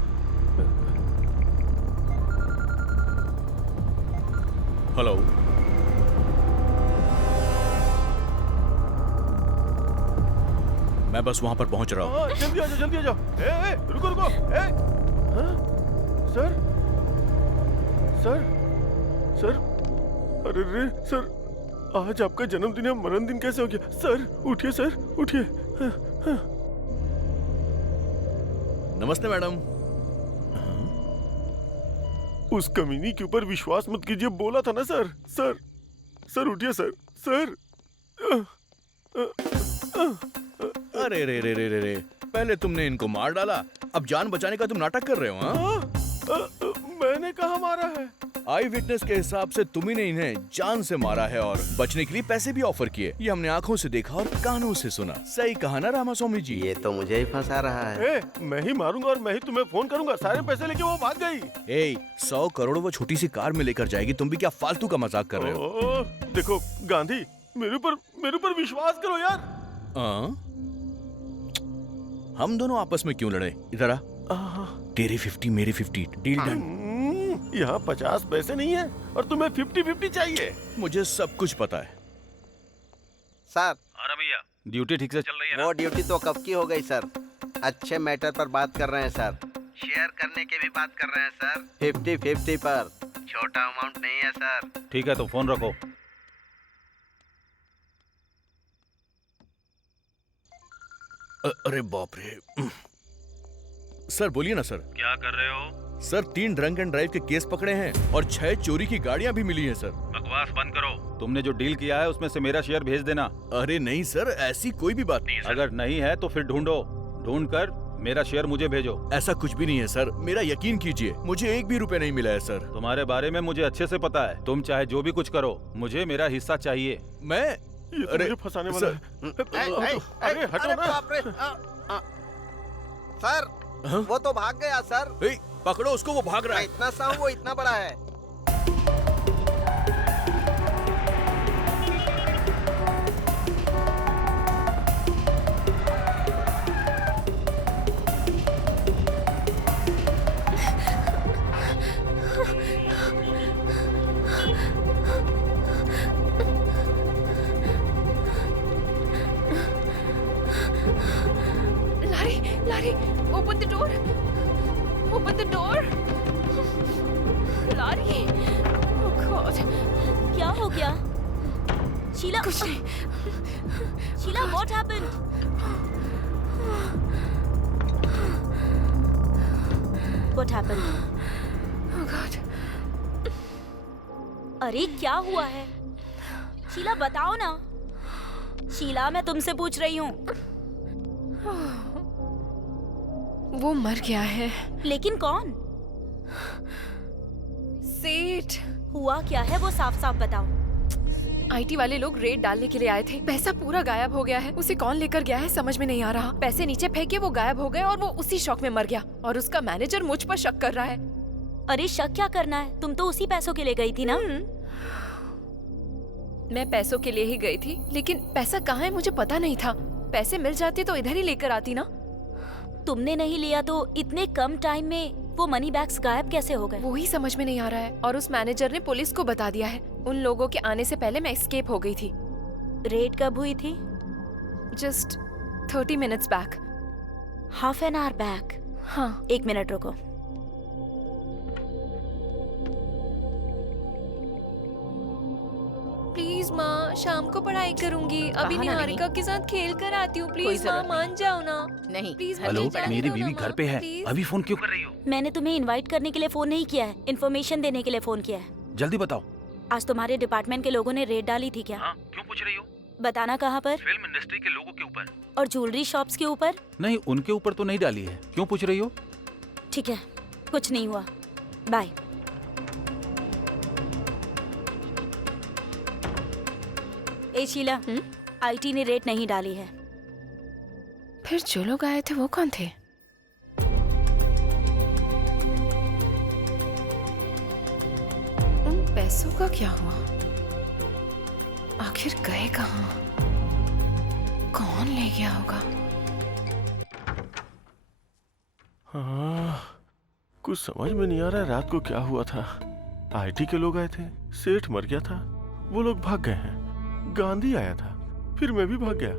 हेलो, मैं बस वहां पर पहुंच रहा हूँ। जल्दी आ जाओ, जल्दी आ जाओ। रुको रुको। सर, सर, सर, अरे रे सर, आज आपका जन्मदिन या मरण दिन कैसे हो गया? सर उठिए, सर उठिए। नमस्ते मैडम। उस कमीनी के ऊपर विश्वास मत कीजिए, बोला था ना सर। सर, सर उठिए सर। सर, अरे रे रे रे रे रे, पहले तुमने इनको मार डाला, अब जान बचाने का तुम नाटक कर रहे हो? हाँ? मैंने कहा मारा है? आई विटनेस के हिसाब से तुम्ही ने इन्हें जान से मारा है और बचने के लिए पैसे भी ऑफर किए। ये हमने आंखों से देखा और कानों से सुना। सही कहा ना रामास्वामी जी? ये तो मुझे ही फंसा रहा है। मैं ही मारूंगा और मैं ही तुम्हें फोन करूंगा। सारे पैसे लेके वो भाग गई। 100 करोड़ वो छोटी सी कार में लेकर जाएगी। तुम भी क्या फालतू का मजाक कर रहे हो? देखो गांधी, मेरे ऊपर विश्वास करो यार। हम दोनों आपस में क्यों लड़े? इधर आ। तेरी 50 मेरी 50, डील डन। यहाँ 50 पैसे नहीं है और तुम्हें 50-50 चाहिए। मुझे सब कुछ पता है सर। अरे भैया, ड्यूटी ठीक से चल रही है ना? वो ड्यूटी तो कब की हो गई सर। अच्छे मैटर पर बात कर रहे हैं सर। शेयर करने की भी बात कर रहे हैं सर। 50-50 पर। छोटा अमाउंट नहीं है सर। ठीक है तो फोन रखो। अरे बाप रे। सर बोलिए ना सर। क्या कर रहे हो? सर 3 ड्रंक एंड ड्राइव के केस पकड़े हैं और 6 चोरी की गाड़ियां भी मिली हैं सर। बकवास बंद करो। तुमने जो डील किया है उसमें से मेरा शेयर भेज देना। अरे नहीं सर, ऐसी कोई भी बात नहीं है सर। अगर नहीं है तो फिर ढूंढ कर मेरा शेयर मुझे भेजो। ऐसा कुछ भी नहीं है सर, मेरा यकीन कीजिए, मुझे 1 भी रुपए नहीं मिला है सर। तुम्हारे बारे में मुझे अच्छे से पता है। तुम चाहे जो भी कुछ करो, मुझे मेरा हिस्सा चाहिए। मैं अरे फंसाने वाला है। अरे हटो ना। सर वो तो भाग गया सर। पकड़ो उसको, वो भाग रहा है। इतना सा वो इतना बड़ा है। Larry, open the door. Open the door. Larry. Oh God. क्या हो गया? शीला। कुछ नहीं। Sheila, what happened? What happened? Oh God. अरे क्या हुआ है? शीला बताओ ना। शीला, मैं तुमसे पूछ रही हूँ। वो मर गया है। लेकिन कौन? सेठ। हुआ क्या है वो साफ साफ बताओ। आईटी वाले लोग रेड डालने के लिए आए थे। पैसा पूरा गायब हो गया है। उसे कौन लेकर गया है समझ में नहीं आ रहा। पैसे नीचे फेंके, वो गायब हो गए और वो उसी शौक में मर गया। और उसका मैनेजर मुझ पर शक कर रहा है। अरे शक क्या करना है? तुम तो उसी पैसों के लिए गई थी ना? मैं पैसों के लिए ही गई थी, लेकिन पैसा कहाँ है मुझे पता नहीं था। पैसे मिल जाते तो इधर ही लेकर आती ना। तुमने नहीं लिया तो इतने कम टाइम में वो मनी बैग्स गायब कैसे हो गए? वो ही समझ में नहीं आ रहा है। और उस मैनेजर ने पुलिस को बता दिया है। उन लोगों के आने से पहले मैं एस्केप हो गई थी। रेड कब हुई थी? Just 30 minutes back. Half an hour back? हाँ। 1 मिनट रुको। प्लीज माँ, शाम को पढ़ाई करूंगी। अभी निहारिका के साथ खेल कर आती हूँ। प्लीज माँ, मान जाओ ना। नहीं प्लीज। हेलो, मेरी बीवी घर पे है। अभी फोन क्यों कर रही हो? मैंने तुम्हें इनवाइट करने के लिए फोन नहीं किया है, इन्फॉर्मेशन देने के लिए फोन किया है। जल्दी बताओ। आज तुम्हारे डिपार्टमेंट के लोगों ने रेड डाली थी क्या? हाँ, क्यों पूछ रही हो? बताना कहाँ पर? फिल्म इंडस्ट्री के लोगों के ऊपर। और ज्वेलरी शॉप्स के ऊपर? नहीं, उनके ऊपर तो नहीं डाली है। क्यों पूछ रही हो? ठीक है, कुछ नहीं हुआ। बाय। ए शीला, आईटी ने रेट नहीं डाली है। फिर जो लोग आए थे वो कौन थे? उन पैसों का क्या हुआ? आखिर गए कहाँ? कौन ले गया होगा? हाँ, कुछ समझ में नहीं आ रहा है रात को क्या हुआ था। आईटी के लोग आए थे, सेठ मर गया था, वो लोग भाग गए हैं। गांधी आया था, फिर मैं भी भाग गया।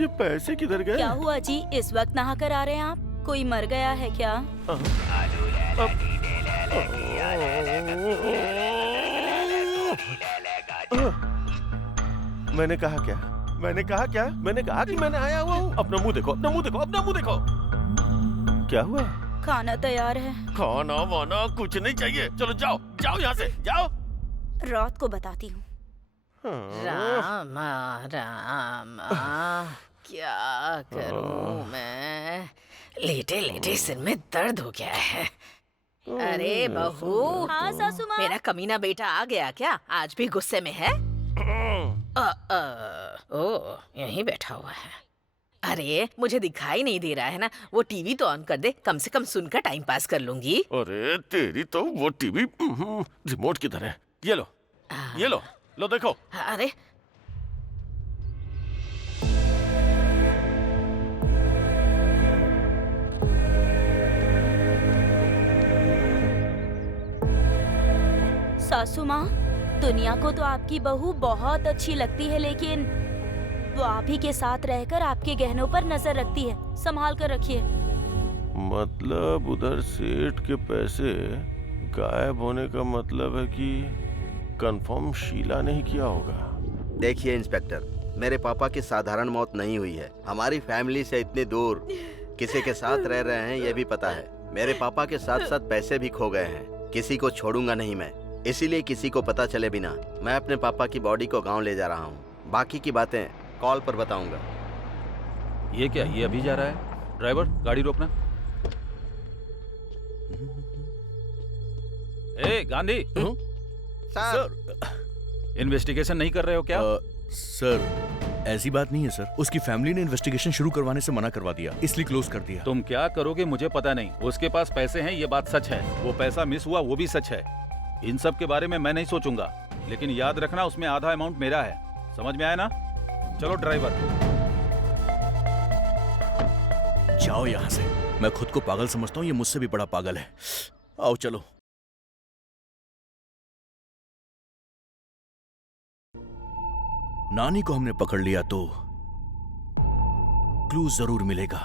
ये पैसे किधर गए? क्या हुआ जी, इस वक्त नहा कर आ रहे हैं आप? कोई मर गया है क्या? मैंने कहा क्या? मैंने कहा क्या? मैंने कहा कि मैंने आया हुआ हूँ। अपना मुंह देखो, अपना मुंह देखो, अपना मुंह देखो। क्या हुआ? खाना तैयार है। खाना वाना कुछ नहीं चाहिए। चलो जाओ, जाओ यहाँ से, जाओ। रात को बताती हूँ। रामा रामा, क्या करूं मैं? लेटे लेटे सिर में दर्द हो गया है। अरे बहू। हाँ सासू माँ। मेरा कमीना बेटा आ गया क्या? आज भी गुस्से में है? ओ, यहीं बैठा हुआ है। अरे मुझे दिखाई नहीं दे रहा है ना, वो टीवी तो ऑन कर दे, कम से कम सुनकर टाइम पास कर लूंगी। अरे तेरी तो वो टीवी रिमोट की तरह। ये लो, ये लो देखो। अरे सासू माँ, दुनिया को तो आपकी बहू बहुत अच्छी लगती है, लेकिन वो आप ही के साथ रहकर आपके गहनों पर नजर रखती है। संभाल कर रखिए। मतलब उधर सेठ के पैसे गायब होने का मतलब है कि कंफर्म शीला ने ही किया होगा। देखिए इंस्पेक्टर, मेरे पापा की साधारण मौत नहीं हुई है। हमारी फैमिली से इतने दूर किसी के साथ रह रहे हैं, ये भी पता है। मेरे पापा के साथ साथ पैसे भी खो गए हैं। किसी को छोड़ूंगा नहीं मैं, इसीलिए किसी को पता चले बिना मैं अपने पापा की बॉडी को गांव ले जा रहा हूँ। बाकी की बातें कॉल पर बताऊंगा। ये क्या, ये अभी जा रहा है? ड्राइवर, गाड़ी रोकना। ए गांधी, सर, इन्वेस्टिगेशन नहीं कर रहे हो क्या? सर ऐसी बात नहीं है सर। उसकी फैमिली ने इन्वेस्टिगेशन शुरू करवाने से मना करवा दिया, इसलिए क्लोज कर दिया। तुम क्या करोगे मुझे पता नहीं। उसके पास पैसे हैं, ये बात सच है। वो पैसा मिस हुआ, वो भी सच है। इन सब के बारे में मैं नहीं सोचूंगा, लेकिन याद रखना उसमें आधा अमाउंट मेरा है। समझ में आया ना? चलो ड्राइवर। जाओ यहाँ से। मैं खुद को पागल समझता हूँ, ये मुझसे भी बड़ा पागल है। आओ चलो। नानी को हमने पकड़ लिया तो क्लू जरूर मिलेगा।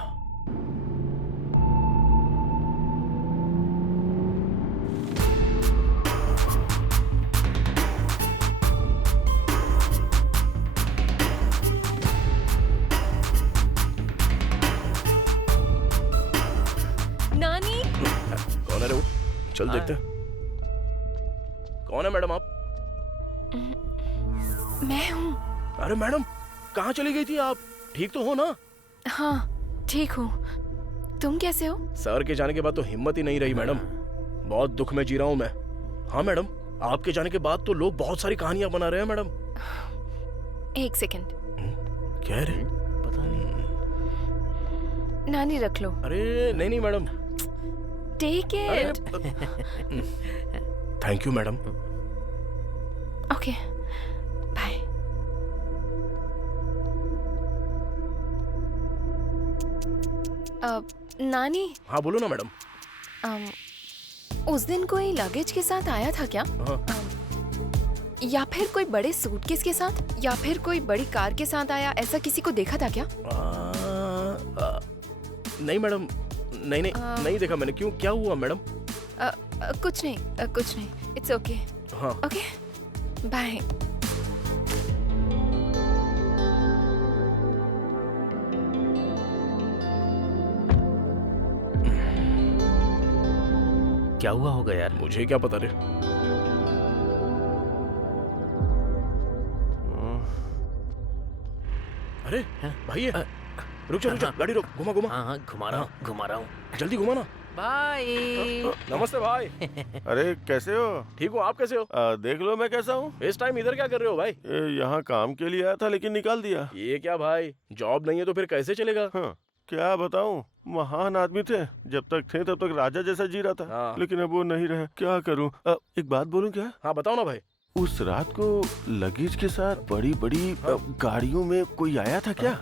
नानी, कौन है रे वो? चल देखते हैं। कौन है मैडम आप? मैं हूँ। अरे मैडम, कहाँ चली गई थी आप? ठीक तो हो ना? हाँ ठीक हूँ। तुम कैसे हो? सर के जाने के बाद तो हिम्मत ही नहीं रही मैडम। बहुत दुख में जी रहा हूँ मैं। हाँ मैडम, आपके जाने के बाद तो लोग बहुत सारी कहानियां बना रहे हैं मैडम। एक सेकंड। क्या रे? पता नहीं। नानी रख लो। अरे नहीं नहीं madam. Take it. Thank you madam. Okay bye. नानी। हाँ बोलो ना मैडम। उस दिन कोई लगेज के साथ आया था क्या? हाँ। या फिर कोई बड़े सूटकेस के साथ, या फिर कोई बड़ी कार के साथ आया, ऐसा किसी को देखा था क्या? नहीं मैडम, नहीं नहीं नहीं देखा मैंने। क्यों, क्या हुआ मैडम? कुछ नहीं, कुछ नहीं। It's okay. हाँ ओके बाय। क्या हुआ होगा यार? मुझे क्या पता रे। अरे भाई है। रुक जा गाड़ी रोक। घुमा घुमा। हाँ घुमा रहा हूँ। जल्दी घुमा ना। भाई नमस्ते भाई। अरे कैसे हो? ठीक हूँ, आप कैसे हो? देख लो मैं कैसा हूँ। इस टाइम इधर क्या कर रहे हो भाई? यहाँ काम के लिए आया था लेकिन निकाल दिया। ये क्या भाई, जॉब नहीं है तो फिर कैसे चलेगा? हाँ, क्या बताऊँ, महान आदमी थे। जब तक थे तब तक राजा जैसा जी रहा था। हाँ। लेकिन अब वो नहीं रहे। क्या करूँ? एक बात बोलूँ क्या? हाँ बताओ ना भाई। उस रात को लगेज के साथ बड़ी बड़ी गाड़ियों में कोई आया था क्या?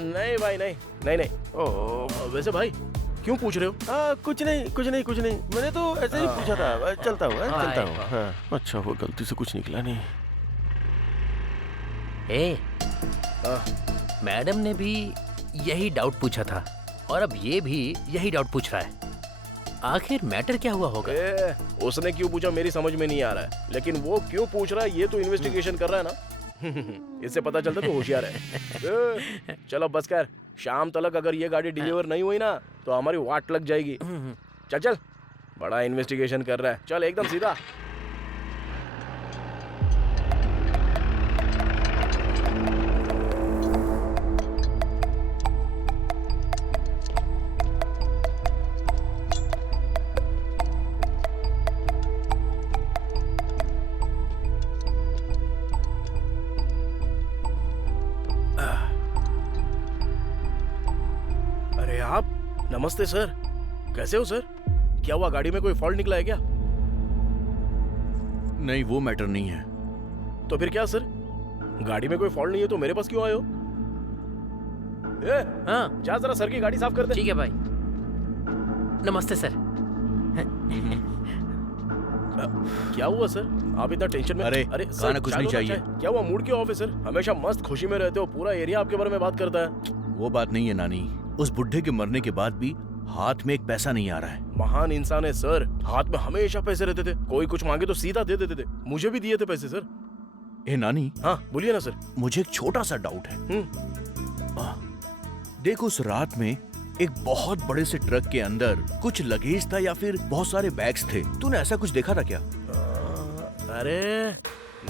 नहीं भाई, नहीं नहीं नहीं। वैसे भाई क्यों पूछ रहे हो? कुछ नहीं। मैंने तो ऐसे ही पूछा था। चलता हूँ। हाँ, अच्छा वो गलती से कुछ निकला नहीं। मैडम ने भी यही डाउट पूछा था और अब ये भी यही डाउट पूछ रहा है। आखिर मैटर क्या हुआ होगा? उसने क्यों पूछा मेरी समझ में नहीं आ रहा है, लेकिन वो क्यों पूछ रहा है ये तो इन्वेस्टिगेशन कर रहा है ना। इससे पता चलता तो होशियार है। चलो बस कर, शाम तक अगर ये गाड़ी डिलीवर नहीं हुई ना तो हमारी वाट लग जाएगी। चल बड़ा इन्वेस्टिगेशन कर रहा है। चल एकदम सीधा। नमस्ते सर, कैसे हो सर? क्या हुआ, गाड़ी में कोई फॉल्ट निकला है क्या? नहीं, वो मैटर नहीं है। तो फिर क्या सर? गाड़ी में कोई फॉल्ट नहीं है तो मेरे पास क्यों आए हो? हाँ जा जरा सर की गाड़ी साफ कर दे। ठीक है भाई। नमस्ते सर। क्या हुआ सर, आप इतना टेंशन में? अरे, अरे खाना कुछ नहीं चाहिए। क्या हुआ, मूड क्यों ऑफ है सर? हमेशा मस्त खुशी में रहते हो, पूरा एरिया आपके बारे में बात करता है। वो बात नहीं है नानी, उस बुढ़े के मरने के बाद भी हाथ में एक पैसा नहीं आ रहा है। महान इंसान है सर, हाथ में हमेशा पैसे रहते थे, कोई कुछ मांगे तो सीधा दे देते थे। मुझे भी दिए थे पैसे सर। ए नानी। हाँ बोलिए ना सर। मुझे एक छोटा सा डाउट है। देखो, उस रात में एक बहुत बड़े से ट्रक के अंदर कुछ लगेज था या फिर बहुत सारे बैग्स थे, तूने ऐसा कुछ देखा था क्या? अरे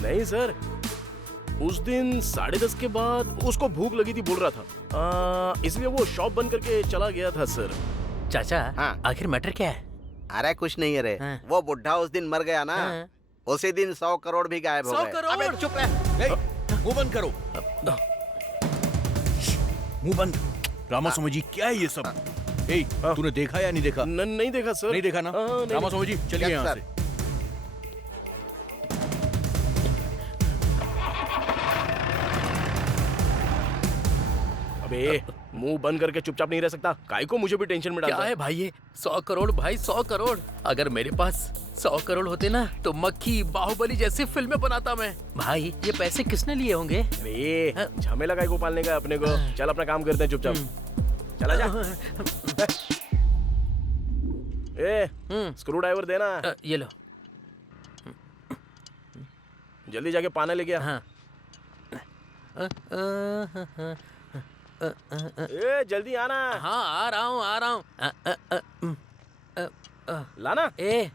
नहीं सर, उस दिन 10:30 के बाद उसको भूख लगी थी बोल रहा था, इसलिए वो शॉप बंद करके चला गया था सर। चाचा हाँ। आखिर मैटर क्या है? अरे कुछ नहीं है रे। हाँ। वो बुढ़ा उस दिन मर गया ना, उसी दिन 100 करोड़ भी गायब हो 100 गए। करोड़? अबे चुप रह। मुंह बंद करो, मुंह बंद। रामा स्वामी जी, क्या है ये सब? ए, तूने देखा या नहीं देखा? नहीं देखा सर। नहीं देखा ना? रामा स्वामी जी, चलिए यहाँ से। अबे मुंह बंद करके चुपचाप नहीं रह सकता, काहे को मुझे भी टेंशन में डालता क्या है भाई ये? 100 करोड़ भाई, 100 करोड़। अगर मेरे पास 100 करोड़ होते ना तो मक्खी बाहुबली जैसी फिल्में बनाता मैं। भाई ये पैसे किसने लिए होंगे? अरे झमेला काहे को पालने का है अपने को? चल अपना काम करते हैं चुपचाप। चला जा। ए स्क्रू ड्राइवर देना। ये लो। जल्दी जाके पाना लेके आ। हाँ। ए जल्दी आना। हाँ आ रहा हूँ। लाना। ए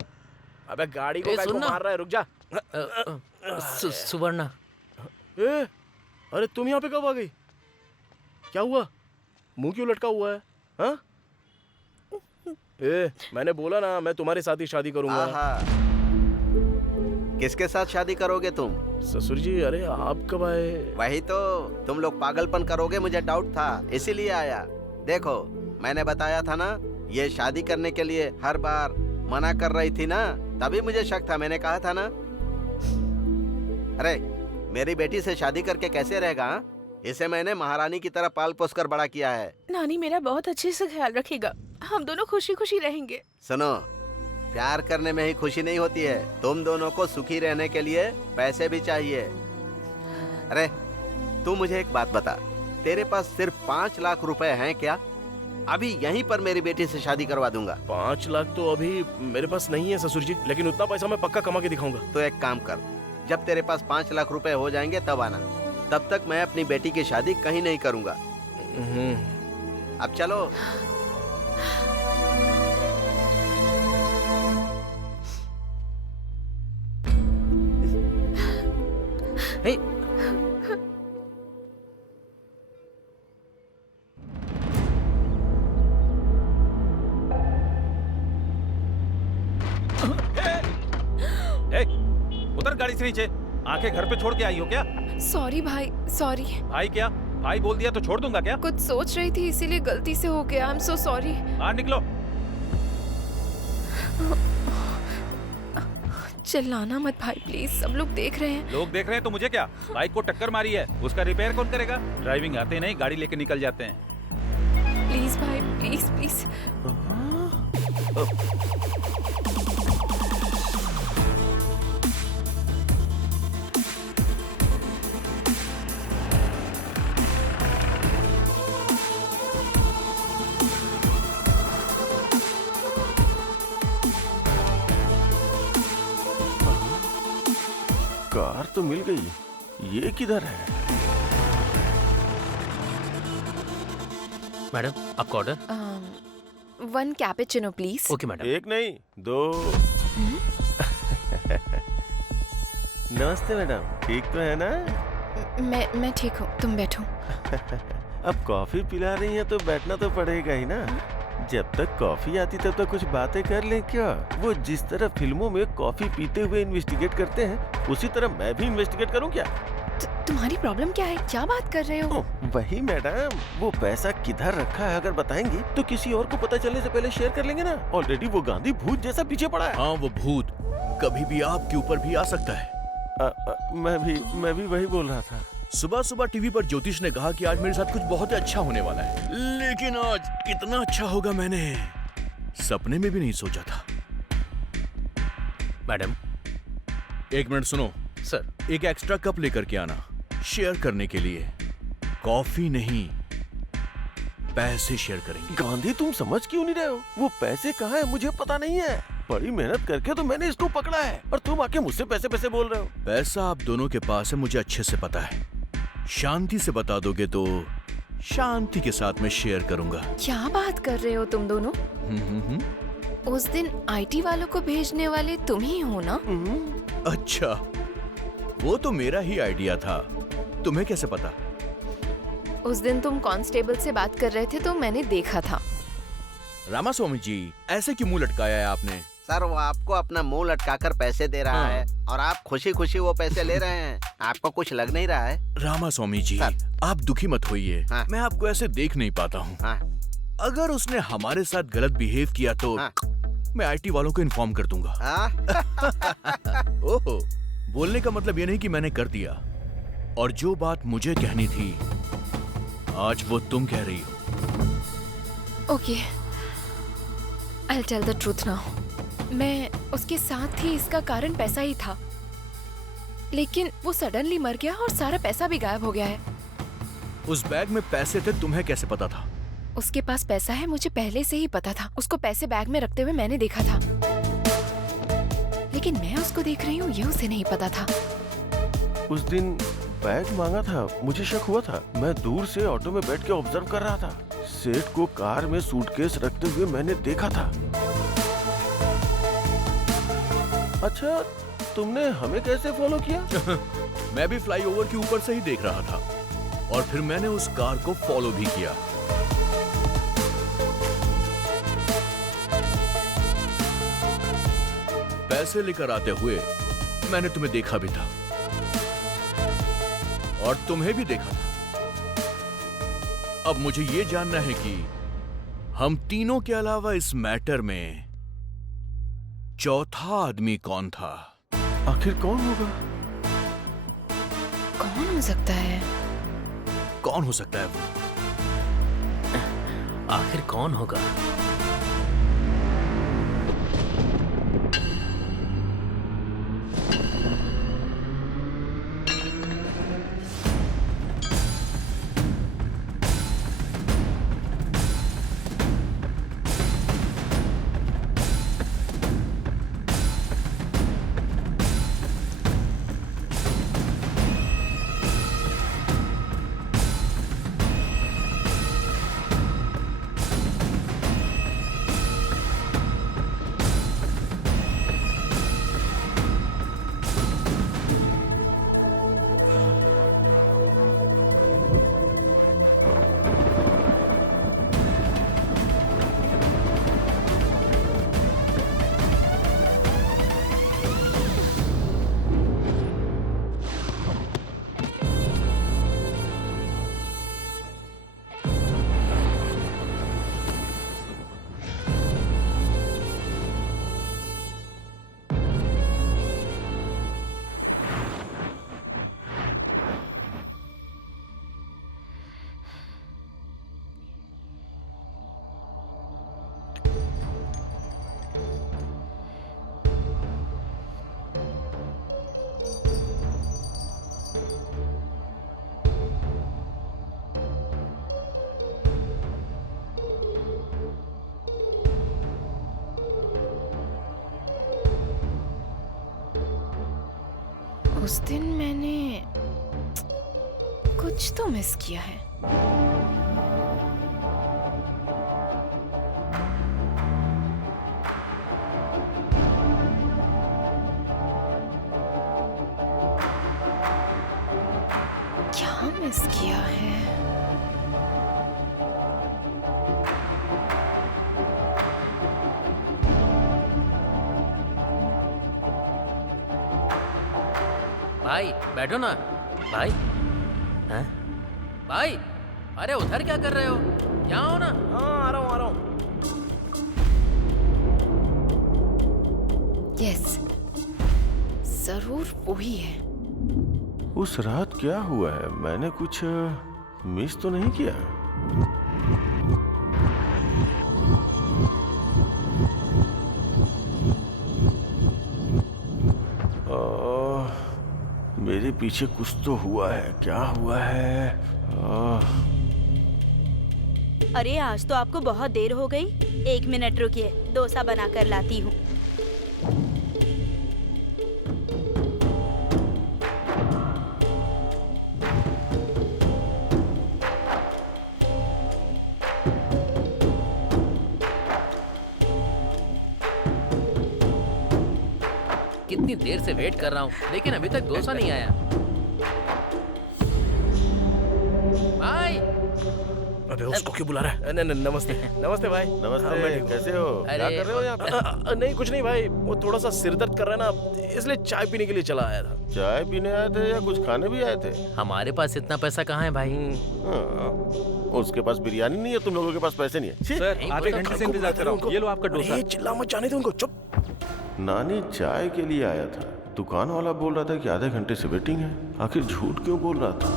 अबे गाड़ी को ए, काहे को सुनना। मार रहा है, रुक जा। सुवर्णा। ए अरे तुम यहाँ पे कब आ गई? क्या हुआ, मुंह क्यों लटका हुआ है? हाँ? ए मैंने बोला ना मैं तुम्हारे साथ ही शादी करूंगा। आहा। किसके साथ शादी करोगे तुम? ससुर जी, अरे आप कब आए? वही तो, तुम लोग पागलपन करोगे मुझे डाउट था, इसीलिए आया। देखो मैंने बताया था ना, ये शादी करने के लिए हर बार मना कर रही थी ना, तभी मुझे शक था। मैंने कहा था ना। अरे मेरी बेटी से शादी करके कैसे रहेगा? हा? इसे मैंने महारानी की तरह पाल पोस कर बड़ा किया है। नानी मेरा बहुत अच्छे से ख्याल रखेगा, हम दोनों खुशी खुशी रहेंगे। सुनो, प्यार करने में ही खुशी नहीं होती है, तुम दोनों को सुखी रहने के लिए पैसे भी चाहिए। अरे तू मुझे एक बात बता, तेरे पास सिर्फ 5 लाख रुपए हैं क्या? अभी यहीं पर मेरी बेटी से शादी करवा दूंगा। 5 लाख तो अभी मेरे पास नहीं है ससुर जी, लेकिन उतना पैसा मैं पक्का कमा के दिखाऊंगा। तो एक काम कर, जब तेरे पास 5 लाख रुपए हो जाएंगे तब आना, तब तक मैं अपनी बेटी की शादी कहीं नहीं करूंगा। अब चलो। हे उतर गाड़ी से नीचे। आंखें घर पे छोड़ के आई हो क्या? सॉरी भाई, सॉरी। भाई क्या? भाई बोल दिया तो छोड़ दूंगा क्या? कुछ सोच रही थी इसीलिए गलती से हो गया। I am so sorry. बाहर निकलो। चिल्लाना मत भाई प्लीज, सब लोग देख रहे हैं। लोग देख रहे हैं तो मुझे क्या? बाइक को टक्कर मारी है, उसका रिपेयर कौन करेगा? ड्राइविंग आते नहीं, गाड़ी लेके निकल जाते हैं। प्लीज भाई, प्लीज प्लीज। कार तो मिल गई, ये किधर है? मैडम आपका order? 1 cappuccino please. Okay madam. एक नहीं 2। नमस्ते मैडम, ठीक तो है ना? मैं ठीक हूँ, तुम बैठो। अब कॉफी पिला रही हैं तो बैठना तो पड़ेगा ही ना। जब तक कॉफी आती तब तक कुछ बातें कर ले क्या? वो जिस तरह फिल्मों में कॉफी पीते हुए इन्वेस्टिगेट करते हैं, उसी तरह मैं भी इन्वेस्टिगेट करूं क्या? तुम्हारी प्रॉब्लम क्या है? क्या बात कर रहे हो? वही मैडम, वो पैसा किधर रखा है अगर बताएंगी तो किसी और को पता चलने से पहले शेयर कर लेंगे ना। ऑलरेडी वो गांधी भूत जैसा पीछे पड़ा है। हाँ, वो भूत कभी भी आपके ऊपर भी आ सकता है। मैं भी वही बोल रहा था। सुबह सुबह टीवी पर ज्योतिष ने कहा कि आज मेरे साथ कुछ बहुत ही अच्छा होने वाला है, लेकिन आज कितना अच्छा होगा मैंने सपने में भी नहीं सोचा था। मैडम, एक मिनट सुनो सर। एक एक्स्ट्रा कप लेकर के आना, शेयर करने के लिए। कॉफी नहीं, पैसे शेयर करेंगे। गांधी, तुम समझ क्यों नहीं रहे हो? वो पैसे कहाँ है मुझे पता नहीं है। बड़ी मेहनत करके तो मैंने इसको पकड़ा है और तुम आके मुझसे पैसे पैसे बोल रहे हो। पैसा आप दोनों के पास है, मुझे अच्छे से पता है। शांति से बता दोगे तो शांति के साथ मैं शेयर करूंगा। क्या बात कर रहे हो तुम दोनों? उस दिन आईटी वालों को भेजने वाले तुम ही हो ना? अच्छा, वो तो मेरा ही आइडिया था, तुम्हें कैसे पता? उस दिन तुम कांस्टेबल से बात कर रहे थे तो मैंने देखा था। रामास्वामी जी, ऐसे क्यों मुंह लटकाया है आपने? सर, वो आपको अपना मुंह लटकाकर पैसे दे रहा है और आप खुशी खुशी वो पैसे ले रहे हैं। आपको कुछ लग नहीं रहा है? रामास्वामी जी, आप दुखी मत होइए। मैं आपको ऐसे देख नहीं पाता हूँ। अगर उसने हमारे साथ गलत बिहेव किया तो मैं आईटी वालों को इन्फॉर्म कर दूंगा। ओहो, बोलने का मतलब ये नहीं कि मैंने कर दिया, और जो बात मुझे कहनी थी आज वो तुम कह रही हो। Okay, I'll tell the truth now. मैं उसके साथ थी, इसका कारण पैसा ही था, लेकिन वो सडनली मर गया और सारा पैसा भी गायब हो गया है। उस बैग में पैसे थे, तुम्हें कैसे पता था? उसके पास पैसा है, मुझे पहले से ही पता था। उसको पैसे बैग में रखते हुए मैंने देखा था, लेकिन मैं उसको देख रही हूँ ये उसे नहीं पता था। उस दिन बैग मांगा था, मुझे शक हुआ था। मैं दूर से ऑटो में बैठ के ऑब्जर्व कर रहा था। सेठ को कार में सूटकेस रखते हुए मैंने देखा था। अच्छा, तुमने हमें कैसे फॉलो किया? मैं भी फ्लाईओवर के ऊपर से ही देख रहा था और फिर मैंने उस कार को फॉलो भी किया। पैसे लेकर आते हुए मैंने तुम्हें देखा भी था और तुम्हें भी देखा था। अब मुझे ये जानना है कि हम तीनों के अलावा इस मैटर में चौथा आदमी कौन था? आखिर कौन होगा? कौन हो सकता है? कौन हो सकता है वो? आखिर कौन होगा? उस दिन मैंने कुछ तो मिस किया है। क्या मिस किया है? भाई बैठो ना। भाई हैं? भाई अरे उधर क्या कर रहे हो? यहाँ हो ना। हाँ आ रहा हूँ। यस, जरूर वही है। उस रात क्या हुआ है? मैंने कुछ मिस तो नहीं किया? मेरे पीछे कुछ तो हुआ है। क्या हुआ है? अरे आज तो आपको बहुत देर हो गई। 1 मिनट रुकिए, डोसा बनाकर लाती हूँ। कितनी देर से वेट कर रहा हूँ लेकिन अभी तक डोसा नहीं आया। भाई अबे उसको क्यों बुला रहा है? नमस्ते। नमस्ते भाई। नमस्ते, कैसे हो? क्या कर रहे हो यहाँ पे? नहीं कुछ नहीं भाई, वो थोड़ा सा सिर दर्द कर रहा है ना, इसलिए चाय पीने के लिए चला आया था। चाय पीने आए थे या कुछ खाने भी आए थे? हमारे पास इतना पैसा कहाँ है भाई? उसके पास बिरयानी नहीं है, तुम लोगों के पास पैसे नहीं है। सर आधे घंटे से इंतजार कर रहा हूँ। ये लो आपका डोसा। चिल्ला मत, जाने दो उनको। चुप। नानी चाय के लिए आया था। दुकान वाला बोल रहा था कि आधे घंटे से वेटिंग है। आखिर झूठ क्यों बोल रहा था?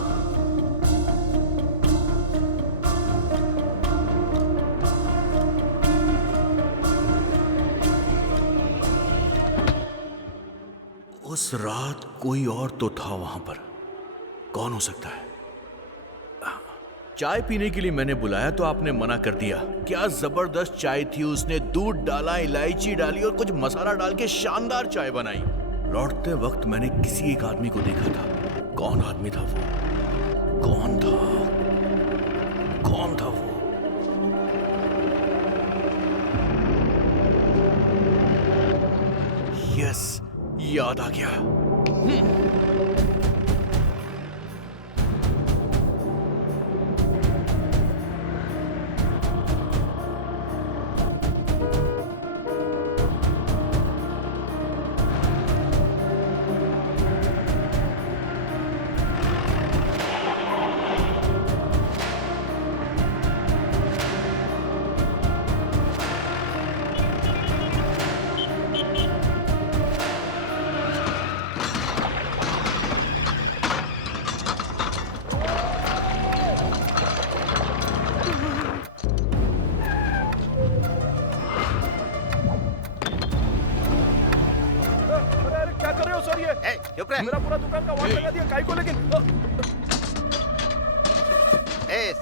उस रात कोई और तो था वहां पर। कौन हो सकता है? चाय पीने के लिए मैंने बुलाया तो आपने मना कर दिया। क्या जबरदस्त चाय थी। उसने दूध डाला, इलायची डाली और कुछ मसाला डाल के शानदार चाय बनाई। लौटते वक्त मैंने किसी एक आदमी को देखा था। कौन आदमी था वो? कौन था? कौन था वो? यस, याद आ गया। मेरा पूरा दुकान का वाट लगा दिया काई को। लेकिन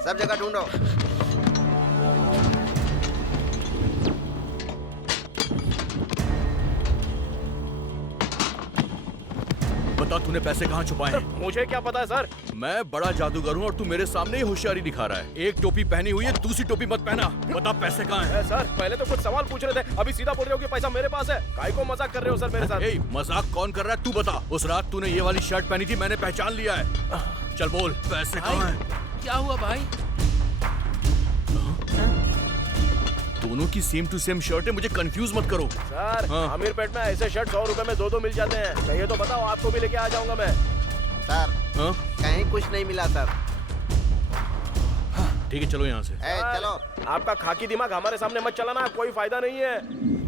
सब जगह ढूंढो। बता तूने पैसे कहाँ छुपाए हैं? मुझे क्या पता है सर। मैं बड़ा जादूगर हूँ और तू मेरे सामने ही होशियारी दिखा रहा है। एक टोपी पहनी हुई है, दूसरी टोपी मत पहना। बता पैसे कहाँ हैं? सर पहले तो कुछ सवाल पूछ रहे थे, अभी सीधा बोल रहे हो कि पैसा मेरे पास है। काई को मजाक कर रहे हो सर मेरे साथ? मजाक कौन कर रहा है तू बता। उस रात तूने ये वाली शर्ट पहनी थी, मैंने पहचान लिया है। चल बोल, पैसे कहाँ हैं? क्या हुआ भाई? दोनों की सेम टू सेम शर्ट है, मुझे कंफ्यूज मत करो। सर अमीर पेट में ऐसे शर्ट 100 रुपए में 2 मिल जाते हैं। चाहिए तो बताओ, आपको भी लेके आ जाऊंगा मैं। सर कहीं कुछ नहीं मिला सर। ठीक है चलो यहाँ से। चलो। आपका खाकी दिमाग हमारे सामने मत चलाना, कोई फायदा नहीं है।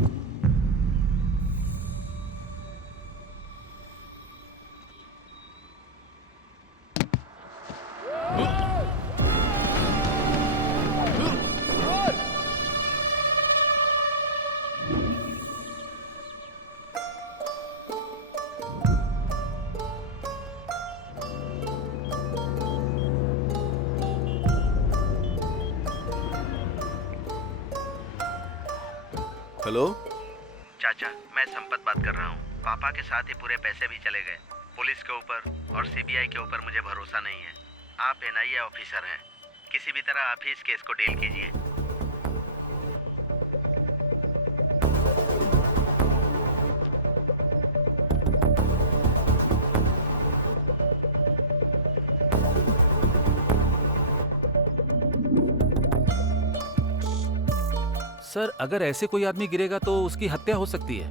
हेलो चाचा, मैं संपत बात कर रहा हूँ। पापा के साथ ही पूरे पैसे भी चले गए। पुलिस के ऊपर और सीबीआई के ऊपर मुझे भरोसा नहीं है। आप एनआईए ऑफिसर हैं, किसी भी तरह आप ही इस केस को डील कीजिए। सर अगर ऐसे कोई आदमी गिरेगा तो उसकी हत्या हो सकती है,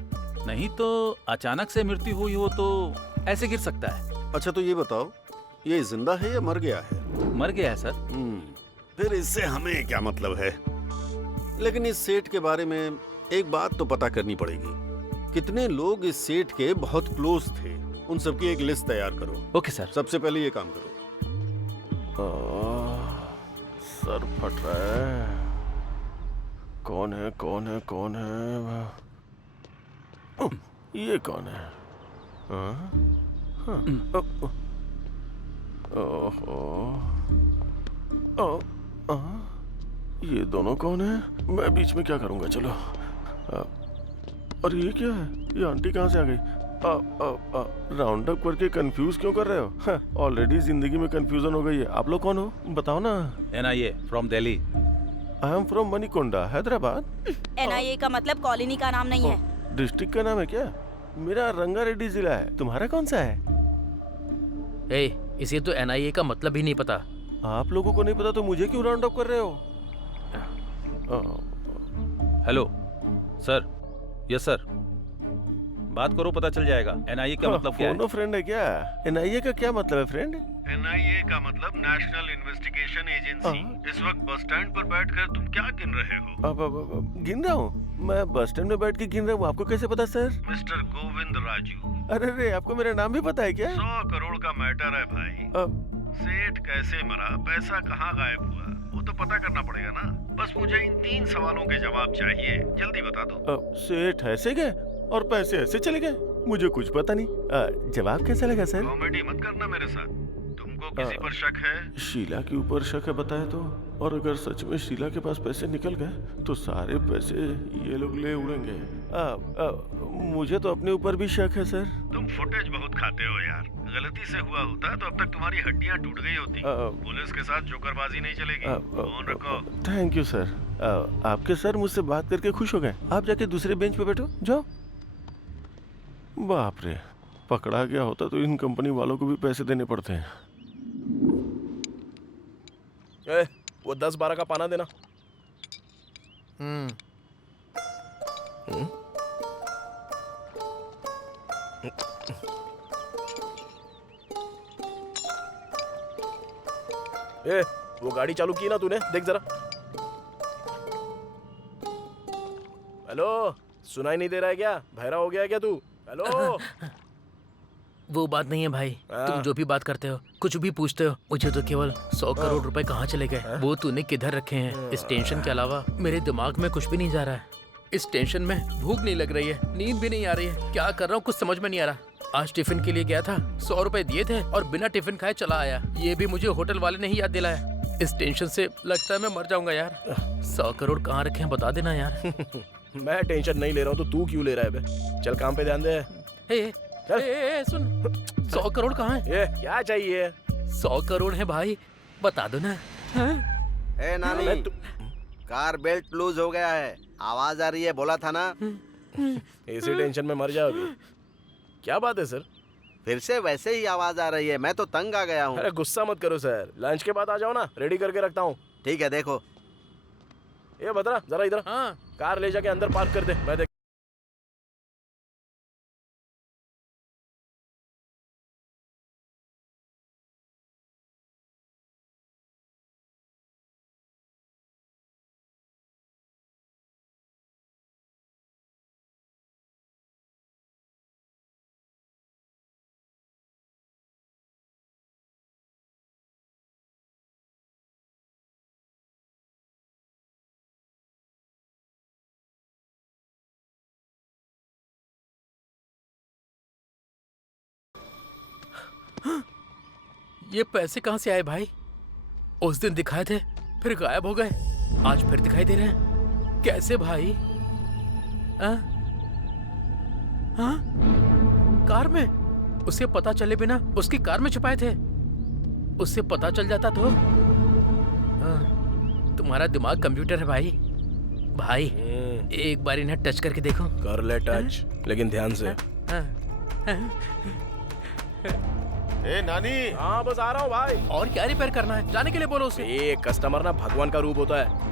नहीं तो अचानक से मृत्यु हुई हो तो ऐसे गिर सकता है। अच्छा तो ये बताओ, ये जिंदा है या मर गया है? मर गया है सर। फिर इससे हमें क्या मतलब है? लेकिन इस सेठ के बारे में एक बात तो पता करनी पड़ेगी। कितने लोग इस सेठ के बहुत क्लोज थे, उन सबकी एक लिस्ट तैयार करो। Okay sir. सबसे पहले ये काम करो। सर फट रहा है। कौन है कौन है कौन है? ये कौन है? ये दोनों कौन है? मैं बीच में क्या करूंगा? चलो। और ये क्या है? ये आंटी कहाँ से आ गई? राउंड अप करके कंफ्यूज क्यों कर रहे हो? ऑलरेडी जिंदगी में कंफ्यूजन हो गई है। आप लोग कौन हो? बताओ ना। NIA from Delhi. I am from Manikonda, Hyderabad. NIA का मतलब कॉलोनी का नाम नहीं है। डिस्ट्रिक्ट का नाम है क्या? मेरा रंगारेड्डी जिला है। तुम्हारा कौन सा है? इसे तो NIA का मतलब ही नहीं पता। आप लोगों को नहीं पता तो मुझे क्यों राउंड अप कर रहे हो? Hello sir. Yes sir. बात करो, पता चल जाएगा। NIA का मतलब क्या है? फोनो फ्रेंड है क्या? NIA का क्या मतलब है फ्रेंड? NIA का मतलब नेशनल इन्वेस्टिगेशन एजेंसी। इस वक्त बस स्टैंड पर बैठकर तुम क्या गिन रहे हो? अब गिन रहा हूँ। मैं बस स्टैंड में बैठ के गिन रहा हूँ। आपको कैसे पता सर? मिस्टर गोविंद राजू। अरे रे, आपको मेरा नाम भी पता है क्या? 100 करोड़ का मैटर है भाई। सेठ कैसे मरा, पैसा कहाँ गायब हुआ, वो तो पता करना पड़ेगा ना। बस मुझे इन 3 सवालों के जवाब चाहिए, जल्दी बता दो। सेठ ऐसे गए और पैसे ऐसे चले गए? मुझे कुछ पता नहीं। जवाब कैसा लगा सर? कॉमेडी मत करना मेरे साथ। तुमको किसी पर शक है? शीला के ऊपर शक है बताए तो। और अगर सच में शीला के पास पैसे निकल गए तो सारे पैसे ये लोग ले उड़ेंगे। मुझे तो अपने ऊपर भी शक है सर। तुम फुटेज बहुत खाते हो यार। गलती से हुआ होता तो अब तक तुम्हारी हड्डियां टूट गई होती। पुलिस के साथ जोकरबाजी नहीं चलेगी। फोन रखो। Thank you sir. आपके सर मुझसे बात करके खुश हो गए। आप जाके दूसरे बेंच पे बैठो, जाओ। बाप रे, पकड़ा गया होता तो इन कंपनी वालों को भी पैसे देने पड़ते हैं। वो 10-12 का पाना देना। वो गाड़ी चालू की ना तूने? देख जरा। हेलो, सुनाई नहीं दे रहा है क्या? बहरा हो गया है क्या तू? हेलो। वो बात नहीं है भाई। तुम जो भी बात करते हो, कुछ भी पूछते हो, मुझे तो केवल 100 करोड़ रुपए कहाँ चले गए वो तूने किधर रखे हैं। इस टेंशन के अलावा मेरे दिमाग में कुछ भी नहीं जा रहा है। इस टेंशन में भूख नहीं लग रही है, नींद भी नहीं आ रही है। क्या कर रहा हूँ कुछ समझ में नहीं आ रहा। आज टिफिन के लिए गया था, 100 रुपए दिए थे और बिना टिफिन खाए चला आया। ये भी मुझे होटल वाले ने ही याद दिलाया। इस टेंशन से लगता है मैं मर जाऊंगा यार। 100 करोड़ कहाँ रखे हैं बता देना यार। मैं टेंशन नहीं ले रहा हूँ तो तू क्यों ले रहा है बे? चल काम पे ध्यान दे। सुन, 100 करोड़ कहाँ है? ये क्या चाहिए? 100 करोड़ है भाई, बता दो ना। ए नानी, कार बेल्ट लूज हो गया है, आवाज आ रही है, बोला था ना। इसी टेंशन में मर जाओगे। क्या बात है सर? फिर से वैसे ही आवाज आ रही है, मैं तो तंग आ गया हूँ। अरे गुस्सा मत करो सर, लंच के बाद आ जाओ ना, रेडी करके रखता हूँ। ठीक है, देखो। ये बता जरा इधर। हाँ। कार ले जाके अंदर पार्क कर दे, मैं देख। ये पैसे कहाँ से आए भाई? उस दिन दिखाए थे, फिर गायब हो गए, आज फिर दिखाई दे रहे हैं। कैसे भाई? कार में? उसे पता चले बिना उसकी कार में छुपाए थे। उससे पता चल जाता तो। तुम्हारा दिमाग कंप्यूटर है भाई। भाई एक बार इन्हें टच करके देखो। कर ले टच, लेकिन ध्यान से। ए नानी। हाँ बस आ रहा हूँ भाई। और क्या रिपेयर करना है? जाने के लिए बोलो उसे। ये कस्टमर ना भगवान का रूप होता है।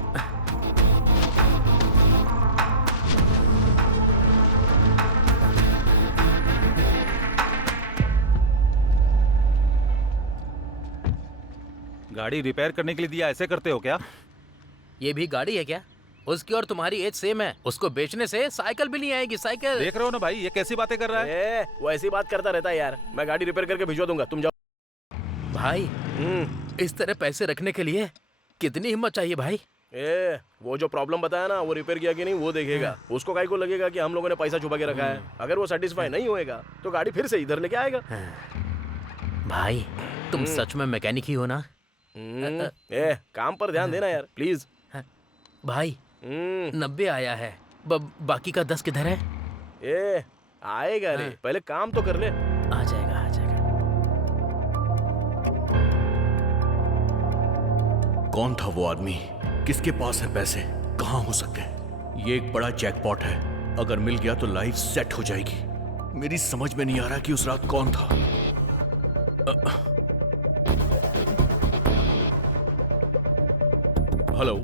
गाड़ी रिपेयर करने के लिए दिया, ऐसे करते हो क्या? ये भी गाड़ी है क्या? उसकी और तुम्हारी एज सेम है। उसको बेचने से साइकिल भी नहीं आएगी। साइकिल देख रहे हो ना भाई, ये कैसी बातें कर रहा है। वो ऐसी बात करता रहता है यार। मैं गाड़ी रिपेयर करके भिजवा दूंगा, तुम जाओ। भाई इस तरह पैसे रखने के लिए कितनी हिम्मत चाहिए भाई? वो जो प्रॉब्लम बताया ना, वो रिपेयर किया कि नहीं वो देखेगा। उसको काहे को लगेगा कि हम लोगों ने पैसा छुपा के रखा है। अगर वो सेटिस्फाई नहीं होएगा तो गाड़ी फिर से इधर लेके आएगा। भाई तुम सच में मैकेनिक ही हो ना? काम पर ध्यान देना यार प्लीज। भाई 90 आया है, बाकी का 10 किधर है? आएगा रे, पहले काम तो कर ले। आ जाएगा आ जाएगा। कौन था वो आदमी? किसके पास है पैसे? कहाँ हो सकते हैं? ये एक बड़ा जैकपॉट है। अगर मिल गया तो लाइफ सेट हो जाएगी। मेरी समझ में नहीं आ रहा कि उस रात कौन था। Hello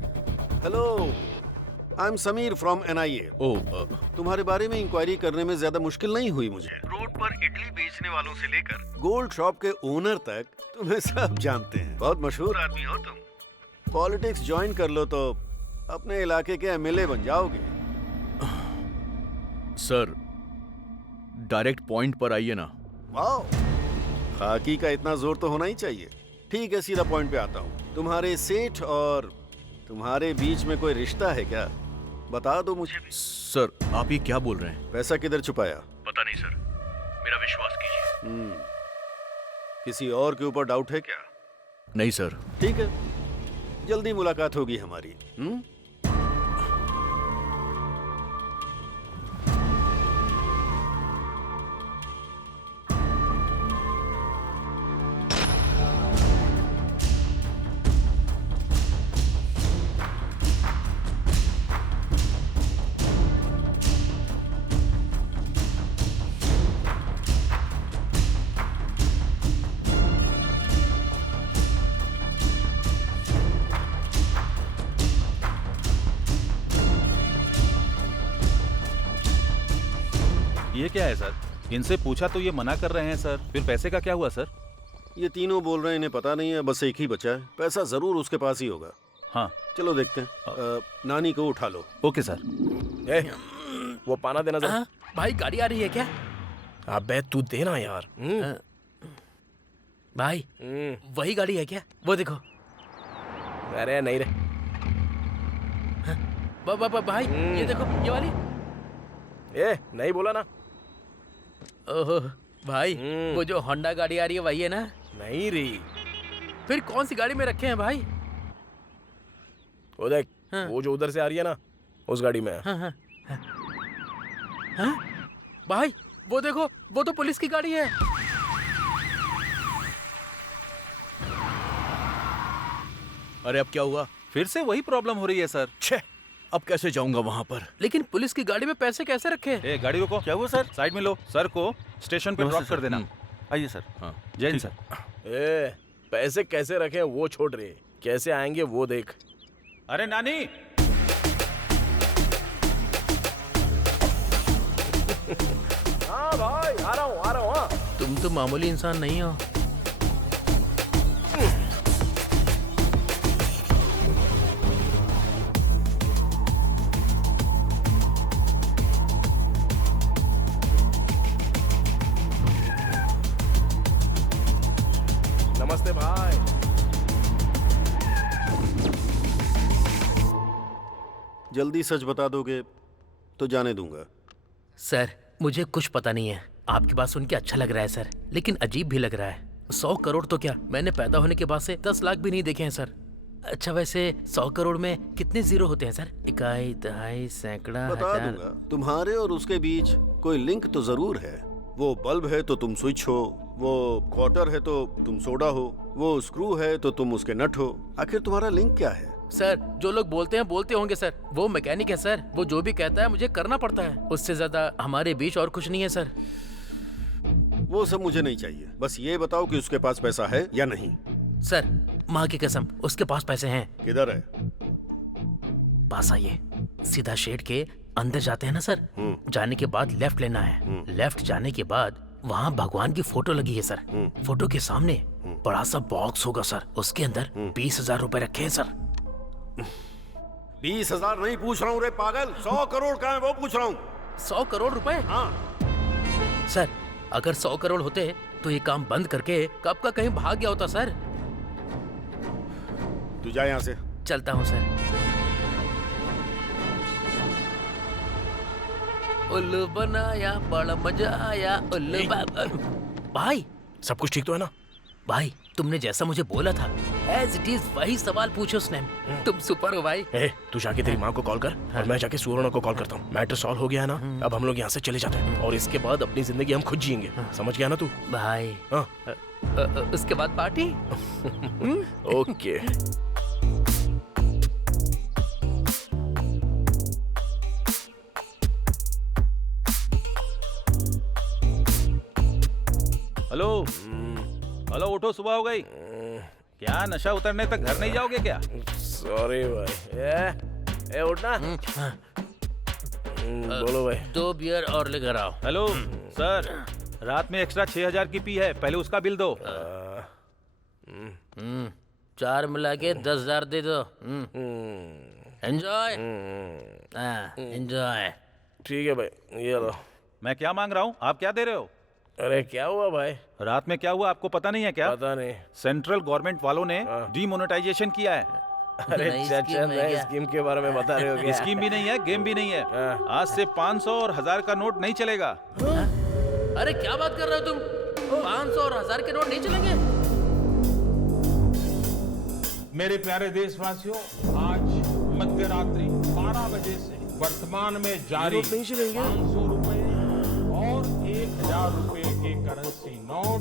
hello, I am Sameer from NIA। तुम्हारे बारे में इंक्वायरी करने में ज्यादा मुश्किल नहीं हुई मुझे। रोड पर इडली बेचने वालों से लेकर गोल्ड शॉप के ओनर तक तुम्हें सब जानते हैं। बहुत मशहूर आदमी हो तुम। पॉलिटिक्स ज्वाइन कर लो तो अपने इलाके के MLA बन जाओगे। सर डायरेक्ट पॉइंट पर आइए ना। वाओ, खाकी का इतना जोर तो होना ही चाहिए। ठीक है, सीधा पॉइंट पे आता हूँ। तुम्हारे सेठ और तुम्हारे बीच में कोई रिश्ता है क्या? बता दो मुझे। सर आप ये क्या बोल रहे हैं? पैसा किधर छुपाया? पता नहीं सर, मेरा विश्वास कीजिए। किसी और के ऊपर डाउट है क्या? नहीं सर। ठीक है, जल्दी मुलाकात होगी हमारी। ये क्या है सर? इनसे पूछा तो ये मना कर रहे हैं सर। फिर पैसे का क्या हुआ सर? ये तीनों बोल रहे हैं इन्हें पता नहीं है, बस एक ही बचा है। पैसा जरूर उसके पास ही होगा। हाँ चलो देखते हैं। नानी को उठा लो। Okay sir. वो पाना देना जरा। भाई गाड़ी आ रही है क्या? अबे तू देना यार। भाई वही गाड़ी है क्या? वो देखो। अरे नहीं रे। भाई ये देखो, ये वाली। नहीं बोला ना। ओहो भाई, वो जो होंडा गाड़ी आ रही है वही है ना? नहीं रे। फिर कौन सी गाड़ी में रखे हैं भाई? वो देख, वो जो उधर से आ रही है ना, उस गाड़ी में। भाई वो देखो, वो तो पुलिस की गाड़ी है। अरे अब क्या हुआ? फिर से वही प्रॉब्लम हो रही है सर। छे, अब कैसे जाऊंगा वहां पर? लेकिन पुलिस की गाड़ी में पैसे कैसे रखे? गाड़ी रोको। क्या हुआ सर? साइड में लो। सर को स्टेशन पे ड्रॉप कर देना। आइए सर। हाँ जय हिंद सर। पैसे कैसे रखे वो छोड़ रहे, कैसे आएंगे वो देख। अरे नानी। हाँ भाई, आ रहा हूँ। हाँ तुम तो मामूली इंसान नहीं हो। नमस्ते भाई। जल्दी सच बता दोगे तो जाने दूंगा। सर मुझे कुछ पता नहीं है। आपकी बात सुन के अच्छा लग रहा है सर, लेकिन अजीब भी लग रहा है। 100 करोड़ तो क्या, मैंने पैदा होने के बाद से 10 लाख भी नहीं देखे हैं सर। अच्छा वैसे 100 करोड़ में कितने जीरो होते हैं सर? इकाई, दहाई, सैकड़ा, बता दूंगा। तुम्हारे और उसके बीच कोई लिंक तो जरूर है। वो बल्ब है तो तुम स्विच हो, वो क्वार्टर है तो तुम सोडा हो, वो स्क्रू है तो तुम उसके नट हो। आखिर तुम्हारा लिंक क्या है? सर जो लोग बोलते हैं बोलते होंगे सर। वो मैकेनिक है सर, वो जो भी कहता है मुझे करना पड़ता है। उससे ज्यादा हमारे बीच और कुछ नहीं है सर। वो सब मुझे नहीं चाहिए, बस ये बताओ कि उसके पास पैसा है या नहीं। सर माँ की कसम, उसके पास पैसे हैं। किधर है? पास आइए। सीधा शेड के अंदर जाते हैं ना सर, जाने के बाद लेफ्ट लेना है। लेफ्ट जाने के बाद वहाँ भगवान की फोटो लगी है सर। फोटो के सामने बड़ा सा बॉक्स होगा सर, उसके अंदर 20,000 रुपए रखे हैं सर। 20,000 नहीं पूछ रहा हूँ रे पागल, 100 करोड़ का है वो पूछ रहा हूँ। 100 करोड़ रुपए? हाँ सर, अगर 100 करोड़ होते तो ये काम बंद करके कब का कहीं भाग गया होता सर। तू जा यहाँ से। चलता हूँ सर। उल्लू बनाया, बड़ा मजा आया उल्लू भाई, सब कुछ ठीक तो है ना? भाई तुमने जैसा मुझे बोला था एज इट इज वही सवाल पूछो उसने। तुम सुपर हो भाई। तू जाके तेरी माँ को कॉल कर और मैं जाके सुवर्णा को कॉल करता हूँ। मैटर सॉल्व हो गया है ना, अब हम लोग यहाँ से चले जाते हैं और इसके बाद अपनी जिंदगी हम खुद जिएंगे। समझ गया ना तू? भाई हाँ। उसके बाद पार्टी। ओके। हेलो हेलो, उठो, सुबह हो गई क्या? नशा उतरने तक घर नहीं जाओगे क्या? सॉरी भाई। उठना। बोलो भाई। 2 बियर और लेकर आओ। हेलो सर, रात में एक्स्ट्रा 6,000 की पी है, पहले उसका बिल दो। 4 मिला के 10,000 दे दो। Enjoy enjoy. ठीक है भाई, ये लो। मैं क्या मांग रहा हूँ, आप क्या दे रहे हो? अरे क्या हुआ भाई? रात में क्या हुआ आपको पता नहीं है क्या? पता नहीं। सेंट्रल गवर्नमेंट वालों ने डीमोनेटाइजेशन किया है। अरे चाचा, नए स्कीम के बारे में बता रहे हो क्या? स्कीम भी नहीं है, गेम भी नहीं है। आज से 500 और 1000 का नोट नहीं चलेगा। अरे क्या बात कर रहे हो तुम? 500 और 1000 के नोट नहीं चलेंगे? मेरे प्यारे देशवासियों, आज मध्य रात्रि 12 बजे से वर्तमान में जारी 500 रुपए और 1,000 रुपए के करेंसी नोट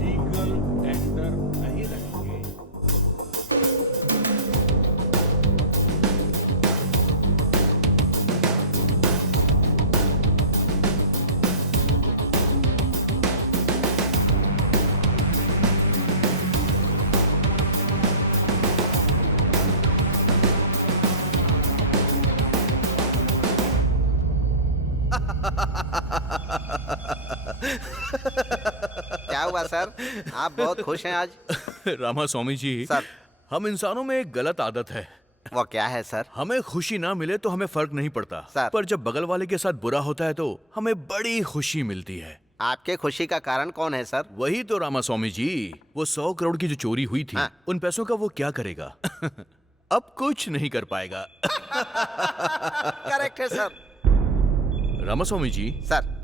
लीगल टेंडर नहीं रहेंगे। क्या हुआ सर, आप बहुत खुश हैं आज? रामा स्वामी जी, सर, हम इंसानों में एक गलत आदत है। वो क्या है सर? हमें खुशी ना मिले तो हमें फर्क नहीं पड़ता सर, पर जब बगल वाले के साथ बुरा होता है तो हमें बड़ी खुशी मिलती है। आपके खुशी का कारण कौन है सर? वही तो रामा स्वामी जी, वो 100 करोड़ की जो चोरी हुई थी, उन पैसों का वो क्या करेगा? अब कुछ नहीं कर पाएगा। करेक्ट है सर। रामा स्वामी जी, सर,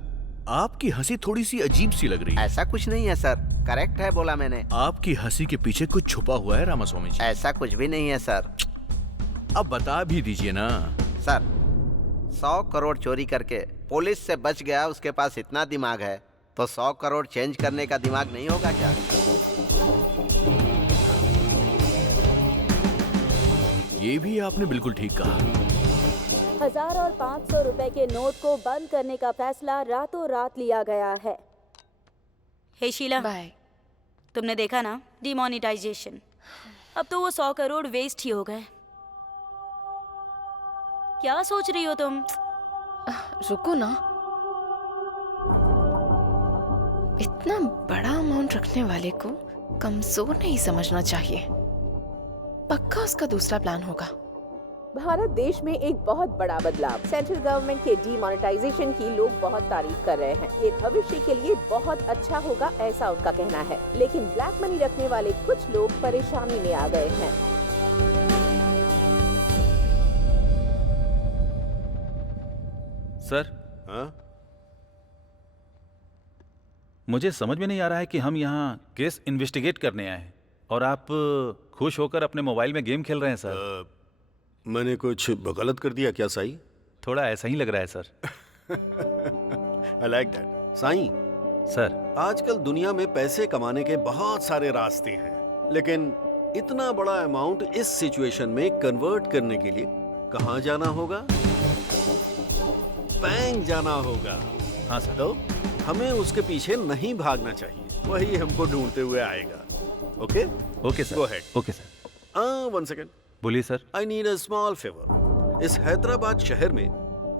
आपकी हंसी थोड़ी सी अजीब सी लग रही है। ऐसा कुछ नहीं है सर, करेक्ट है बोला मैंने। आपकी हंसी के पीछे कुछ छुपा हुआ है रामा स्वामी जी। ऐसा कुछ भी नहीं है सर। अब बता भी दीजिए ना। सर, 100 करोड़ चोरी करके पुलिस से बच गया, उसके पास इतना दिमाग है तो 100 करोड़ चेंज करने का दिमाग नहीं होगा क्या? ये भी आपने बिल्कुल ठीक कहा। 1000 और 500 रुपए के नोट को बंद करने का फैसला रातों रात लिया गया है। हे शीला, बाय। तुमने देखा ना डिमोनेटाइजेशन। अब तो वो 100 करोड़ वेस्ट ही हो गए। क्या सोच रही हो तुम? रुको ना, इतना बड़ा अमाउंट रखने वाले को कमजोर नहीं समझना चाहिए। पक्का उसका दूसरा प्लान होगा। भारत देश में एक बहुत बड़ा बदलाव। सेंट्रल गवर्नमेंट के डीमोनेटाइजेशन की लोग बहुत तारीफ कर रहे हैं। ये भविष्य के लिए बहुत अच्छा होगा, ऐसा उनका कहना है। लेकिन ब्लैक मनी रखने वाले कुछ लोग परेशानी में आ गए हैं। सर, मुझे समझ में नहीं आ रहा है कि हम यहाँ केस इन्वेस्टिगेट करने आए हैं और आप खुश होकर अपने मोबाइल में गेम खेल रहे हैं सर। मैंने कुछ गलत कर दिया क्या साई? थोड़ा ऐसा ही लग रहा है sir. I like that. Sai sir, आजकल दुनिया में पैसे कमाने के बहुत सारे रास्ते हैं, लेकिन इतना बड़ा अमाउंट इस सिचुएशन में कन्वर्ट करने के लिए कहाँ जाना होगा? बैंक जाना होगा। हाँ सर। तो हमें उसके पीछे नहीं भागना चाहिए, वही हमको ढूंढते हुए आएगा। Okay? Okay sir. Go ahead. Okay sir. 1 second. बोलिए sir. I need a small favour. इस हैदराबाद शहर में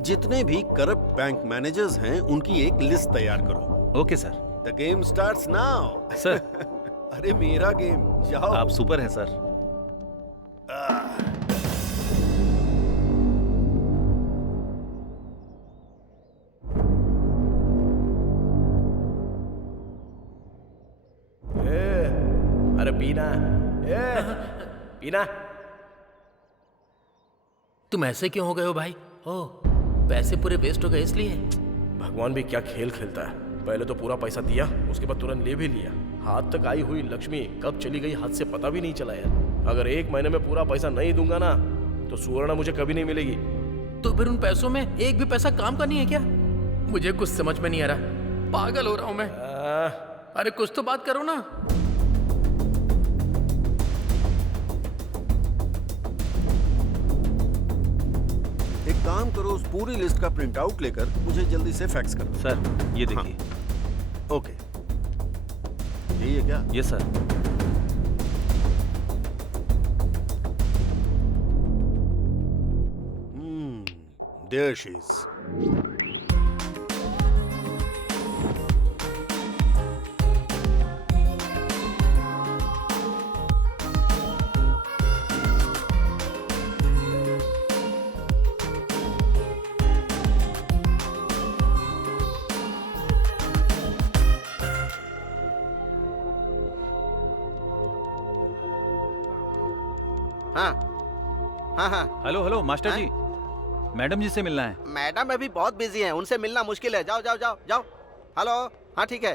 जितने भी करप्ट बैंक मैनेजर्स हैं उनकी एक लिस्ट तैयार करो। Okay sir. The game starts now. Sir. अरे मेरा गेम, जाओ। आप सुपर हैं सर। अरे पीना, पीना। तुम ऐसे क्यों हो गए हो भाई? ओ, पैसे पूरे वेस्ट हो गए इसलिए? भगवान भी क्या खेल खेलता है। पहले तो पूरा पैसा दिया, उसके बाद तुरंत ले भी लिया। हाथ तक आई हुई लक्ष्मी कब चली गई हाथ से पता भी नहीं चला यार। अगर 1 महीने में पूरा पैसा नहीं दूंगा ना तो सुवर्णा मुझे कभी नहीं मिलेगी। तो फिर उन पैसों में एक भी पैसा काम का नहीं है क्या? मुझे कुछ समझ में नहीं आ रहा, पागल हो रहा हूं मैं। अरे कुछ तो बात करो ना। एक काम करो, उस पूरी लिस्ट का प्रिंट आउट लेकर मुझे जल्दी से फैक्स कर दो। सर ये देखिए। हाँ। ओके, यही है क्या? Yes sir. There she is. हाँ। Hello hello master ji, madam ji से मिलना है। मैडम अभी बहुत बिजी हैं, उनसे मिलना मुश्किल है। जाओ जाओ जाओ जाओ। हेलो, हाँ ठीक है।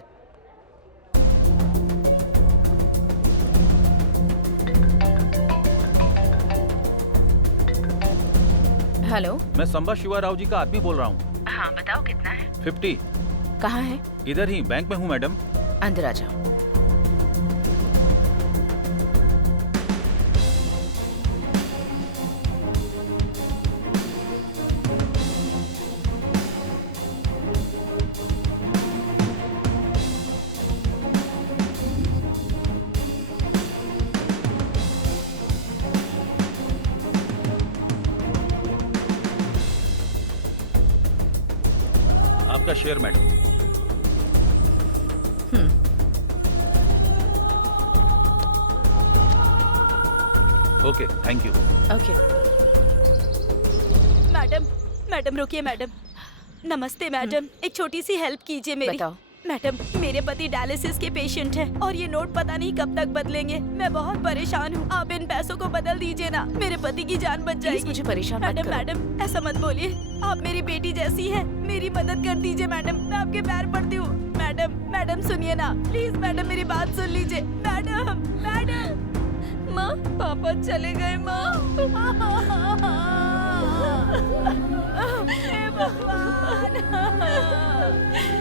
हेलो, मैं संबा शिवा राव जी का आदमी बोल रहा हूँ। हाँ बताओ कितना है? 50। कहाँ है? इधर ही बैंक में हूँ मैडम। अंदर आ जाओ। आपका share madam. Okay, thank you. Okay. Madam, madam रुकिए मैडम। नमस्ते मैडम, एक छोटी सी हेल्प कीजिए मेरी। बताओ। मैडम, मेरे पति डायलिसिस के पेशेंट हैं और ये नोट पता नहीं कब तक बदलेंगे। मैं बहुत परेशान हूँ, आप इन पैसों को बदल दीजिए ना, मेरे पति की जान बच जाएगी। मुझे परेशान मत मैडम करो। मैडम ऐसा मत बोलिए, आप मेरी बेटी जैसी है, मेरी मदद कर दीजिए मैडम, मैं आपके पैर पड़ती हूँ। मैडम मैडम सुनिए ना प्लीज, मैडम मेरी बात सुन लीजिए। Madam madam. माँ, पापा चले गए माँ। हे भगवान,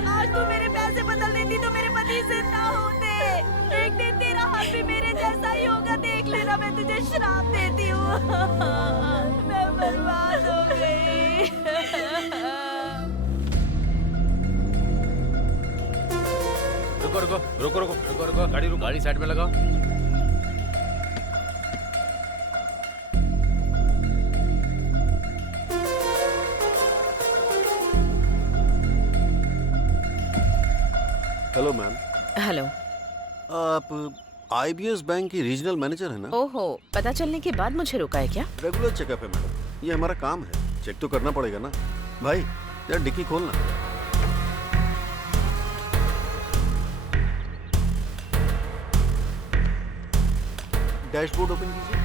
आज तू मेरे पैसे बदल देती तो मेरे पति जिंदा होते। एक दिन तेरा हाल भी मेरे जैसा ही होगा, देख लेना, मैं तुझे श्राप देती हूँ। मैं बर्बाद हो गई। रुको रुको रुको रुको रुको रुको, गाड़ी रुको, गाड़ी साइड में लगाओ। Hello ma'am. हेलो। आप IBS बैंक की रीजनल मैनेजर है ना? ओहो, पता चलने के बाद मुझे रोका है क्या? रेगुलर चेकअप है मैडम, ये हमारा काम है, चेक तो करना पड़ेगा ना। भाई यार डिक्की खोलना। डैशबोर्ड ओपन कीजिए।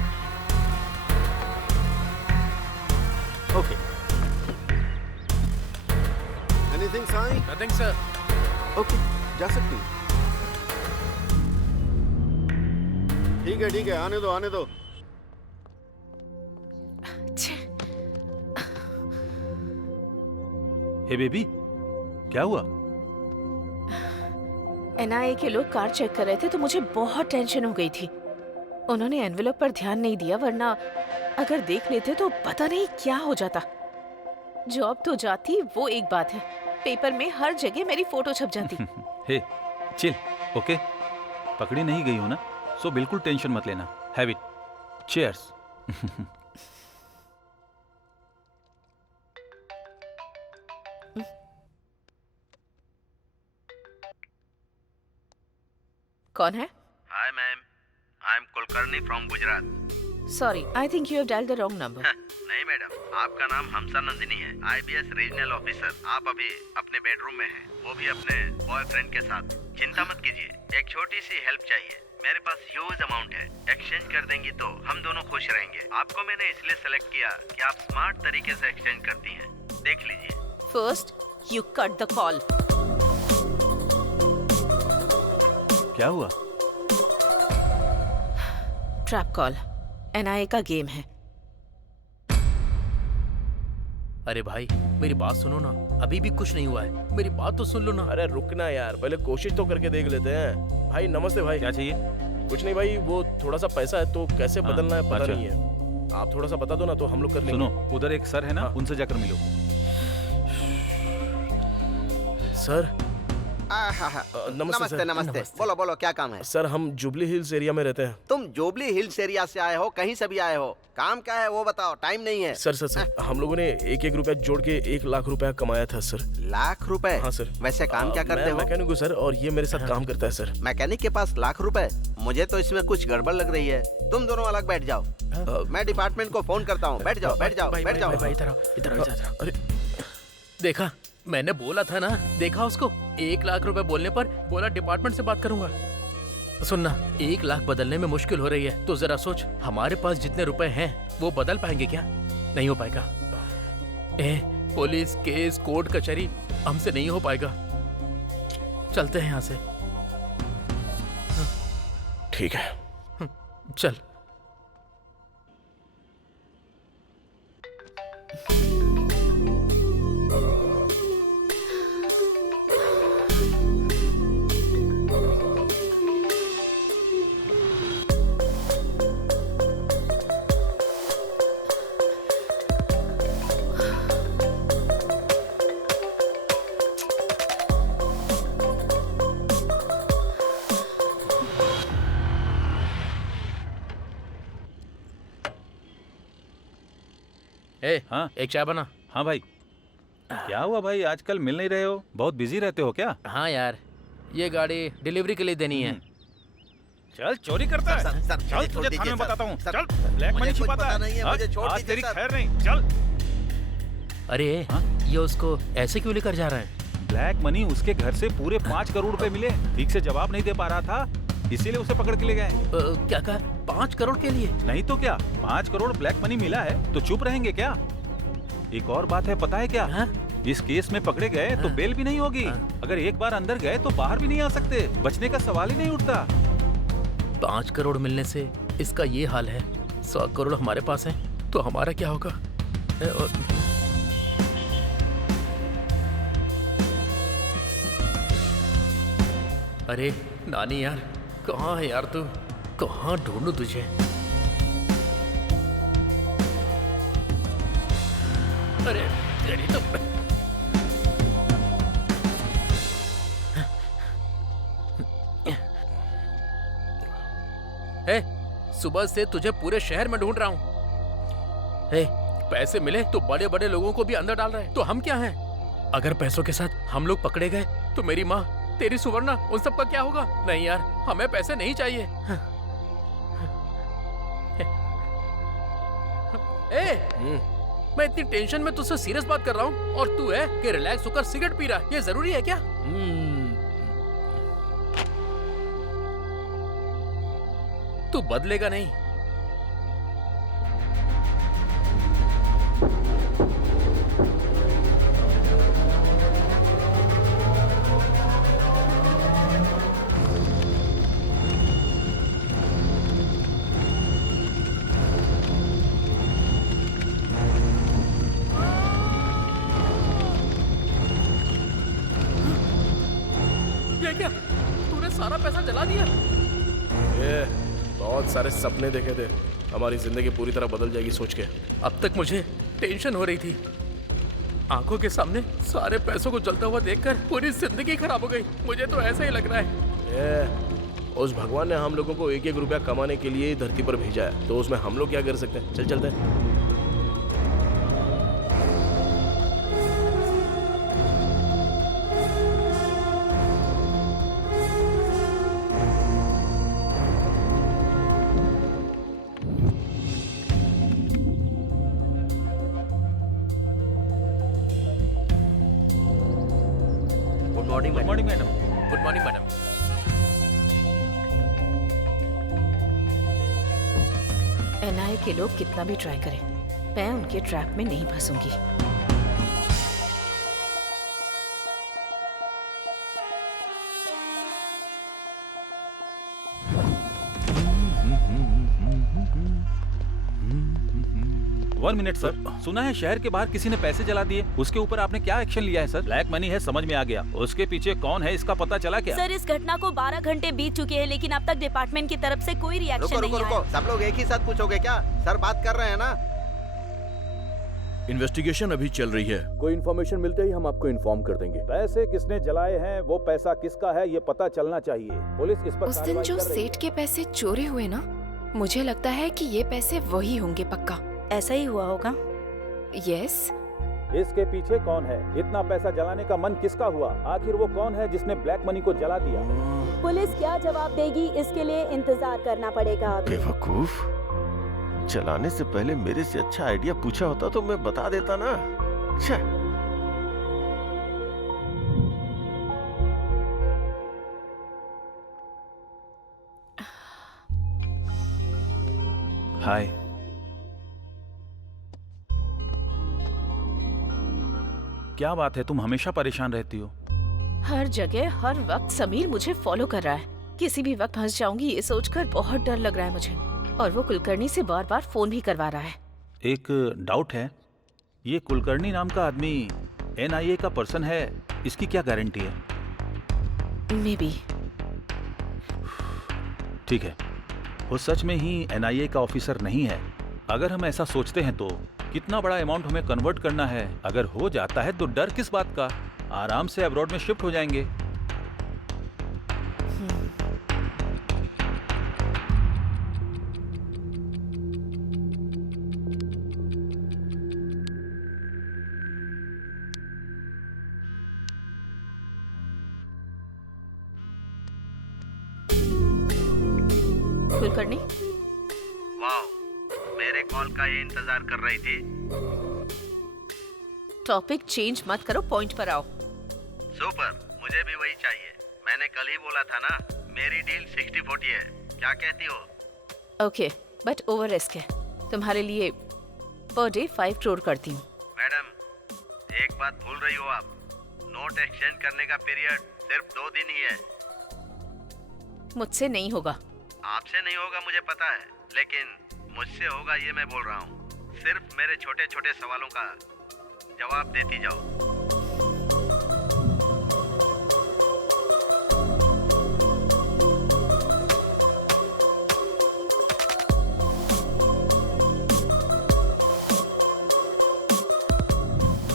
Okay. Anything sign? Nothing sir. Okay, जा सकती हैं। ठीक है, आने दो आने दो। हे बेबी, क्या हुआ? NIA के लोग कार चेक कर रहे थे तो मुझे बहुत टेंशन हो गई थी। उन्होंने एनवेलप पर ध्यान नहीं दिया, वरना अगर देख लेते तो पता नहीं क्या हो जाता। जॉब तो जाती, वो एक बात है, पेपर में हर जगह मेरी फोटो छप जाती। हे, चिल, ओके? पकड़ी नहीं गई हो ना, सो बिल्कुल टेंशन मत लेना। Have it. चीयर्स। कौन है? Hi ma'am, I am Kulkarni from Gujarat. Sorry, I think you have dialled the wrong number. नहीं मैडम, आपका नाम हमसा नंदिनी है, IBS रीजनल ऑफिसर। आप अभी अपने बेडरूम में हैं, वो भी अपने बॉयफ्रेंड के साथ। चिंता मत कीजिए, एक छोटी सी हेल्प चाहिए। मेरे पास ह्यूज अमाउंट है, एक्सचेंज कर देंगी तो हम दोनों खुश रहेंगे। आपको मैंने इसलिए सेलेक्ट किया कि आप स्मार्ट तरीके से एक्सचेंज करती हैं। देख लीजिए। First you cut the call. क्या हुआ? ट्रैप कॉल, NIA का गेम है। अरे भाई मेरी बात सुनो ना, अभी भी कुछ नहीं हुआ है, मेरी बात तो सुन लो ना। अरे रुकना यार, पहले कोशिश तो करके देख लेते हैं। भाई नमस्ते भाई। क्या चाहिए? कुछ नहीं भाई, वो थोड़ा सा पैसा है तो कैसे बदलना है पता अच्छा। नहीं है। आप थोड़ा सा बता दो ना तो हम लोग कर लेंगे। सुनो, उधर एक सर है ना, उनसे जाकर मिलो। सर नमस्ते नमस्ते। बोलो बोलो, क्या काम है? सर हम जुबली हिल्स एरिया में रहते हैं। तुम जुबली हिल्स एरिया से आए हो, कहीं से भी आए हो, काम क्या है वो बताओ, टाइम नहीं है। सर हम लोगों ने एक रुपया जोड़ के 1 लाख रुपया कमाया था सर। लाख रुपए? हाँ सर। वैसे काम क्या करते हो? मैकेनिक हूँ सर, और ये मेरे साथ काम करता है सर। मैकेनिक के पास लाख रुपए? मुझे तो इसमें कुछ गड़बड़ लग रही है। तुम दोनों अलग बैठ जाओ, मैं डिपार्टमेंट को फोन करता हूँ। बैठ जाओ बैठ जाओ बैठ जाओ। इधर अरे देखा, मैंने बोला था ना, देखा उसको। 1 लाख रुपए बोलने पर बोला डिपार्टमेंट से बात करूंगा। सुनना, 1 लाख बदलने में मुश्किल हो रही है तो जरा सोच, हमारे पास जितने रुपए हैं वो बदल पाएंगे क्या? नहीं हो पाएगा। पुलिस केस कोर्ट कचहरी हमसे नहीं हो पाएगा। चलते हैं यहाँ से। ठीक है चल। हाँ एक चाय बना। हाँ भाई। क्या हुआ भाई, आजकल मिल नहीं रहे हो, बहुत बिजी रहते हो क्या? हाँ यार, ये गाड़ी डिलीवरी के लिए देनी है। चल चोरी करता है। सर, चल तुझे थाने में बताता हूँ। चल, ब्लैक मनी छिपाता है। आज तेरी खैर नहीं। चल। अरे ये उसको ऐसे क्यों लेकर जा रहा है? ब्लैक मनी उसके घर से पूरे 5 करोड़ रुपए मिले। ठीक से जवाब नहीं दे पा रहा था, इसीलिए उसे पकड़ के ले गए। क्या कहा? 5 करोड़ के लिए? नहीं तो क्या, 5 करोड़ ब्लैक मनी मिला है तो चुप रहेंगे क्या? एक और बात है, पता है क्या? इस केस में पकड़े गए तो बेल भी नहीं होगी। अगर एक बार अंदर गए तो बाहर भी नहीं आ सकते, बचने का सवाल ही नहीं उठता। 5 करोड़ मिलने से इसका ये हाल है। 100 करोड़ हमारे पास है तो हमारा क्या होगा? अरे नानी यार, कहाँ है यार तू? कहाँ ढूंढूं तुझे? अरे तेरी तो सुबह से तुझे पूरे शहर में ढूंढ रहा हूँ। पैसे मिले तो बड़े बड़े लोगों को भी अंदर डाल रहे हैं, तो हम क्या हैं? अगर पैसों के साथ हम लोग पकड़े गए तो मेरी माँ, तेरी सुवर्णा, उन सब का क्या होगा? नहीं यार, हमें पैसे नहीं चाहिए। मैं इतनी टेंशन में तुझसे सीरियस बात कर रहा हूँ और तू है कि रिलैक्स होकर सिगरेट पी रहा है। ये जरूरी है क्या? तू बदलेगा नहीं। ये क्या? तूने सारा पैसा जला दिया? बहुत सारे सपने देखे थे, हमारी जिंदगी पूरी तरह बदल जाएगी सोच के। अब तक मुझे टेंशन हो रही थी, आंखों के सामने सारे पैसों को जलता हुआ देखकर पूरी जिंदगी खराब हो गई। मुझे तो ऐसा ही लग रहा है। उस भगवान ने हम लोगों को 1-1 रुपया कमाने के लिए धरती पर भेजा है, तो उसमें हम लोग क्या कर सकते हैं? चल चलते हैं। Morning good morning madam. Good morning madam. NIA के लोग कितना भी ट्राई करें, मैं उनके ट्रैप में नहीं फंसूंगी। वन मिनट सर, सुना है शहर के बाहर किसी ने पैसे जला दिए, उसके ऊपर आपने क्या एक्शन लिया है सर? ब्लैक मनी है समझ में आ गया, उसके पीछे कौन है इसका पता चला क्या? सर, इस घटना को 12 घंटे बीत चुके हैं, लेकिन अब तक डिपार्टमेंट की तरफ से कोई रिएक्शन नहीं आया। सब लोग एक ही साथ पूछोगे क्या? सर बात कर रहे हैं ना। इन्वेस्टिगेशन अभी चल रही है, कोई इन्फॉर्मेशन मिलते ही हम आपको इन्फॉर्म कर देंगे। पैसे किसने जलाए हैं, वो पैसा किसका है, ये पता चलना चाहिए। पुलिस इस पर उस दिन जो सेठ के पैसे चोरी हुए ना, मुझे लगता है कि ये पैसे वही होंगे पक्का। ऐसा ही हुआ होगा। यस। इसके पीछे कौन है? इतना पैसा जलाने का मन किसका हुआ? आखिर वो कौन है जिसने ब्लैक मनी को जला दिया? पुलिस क्या जवाब देगी, इसके लिए इंतजार करना पड़ेगा अभी। बेवकूफ, चलाने से पहले मेरे से अच्छा आइडिया पूछा होता तो मैं बता देता ना। हाय। क्या बात है, तुम हमेशा परेशान रहती हो? हर जगह हर वक्त समीर मुझे फॉलो कर रहा है। किसी भी वक्त फंस जाऊंगी ये सोचकर बहुत डर लग रहा है मुझे। और वो कुलकर्णी से बार बार फोन भी करवा रहा है। एक डाउट है, ये कुलकर्णी नाम का आदमी एनआईए का पर्सन है, इसकी क्या गारंटी है? May be. ठीक है, वो सच में ही एनआईए का ऑफिसर नहीं है। अगर हम ऐसा सोचते हैं तो कितना बड़ा अमाउंट हमें कन्वर्ट करना है। अगर हो जाता है तो डर किस बात का, आराम से अब्रॉड में शिफ्ट हो जाएंगे। कुलकर्णी, वाह, मेरे कॉल का ये इंतजार कर रही थी। टॉपिक चेंज मत करो, पॉइंट पर आओ। सुपर, मुझे भी वही चाहिए। मैंने कल ही बोला था ना, मेरी डील 60-40 है। क्या कहती हो? ओके, बट ओवर रिस्क है। तुम्हारे लिए पर डे 5 करोड़ करती हूँ। मैडम, एक बात भूल रही हो आप। नोट एक्सचेंज करने का पीरियड सिर्फ 2 दिन ही है। मुझसे नहीं होगा। आपसे नहीं होगा मुझे पता है, लेकिन मुझसे होगा ये मैं बोल रहा हूँ। सिर्फ मेरे छोटे छोटे सवालों का जवाब देती जाओ।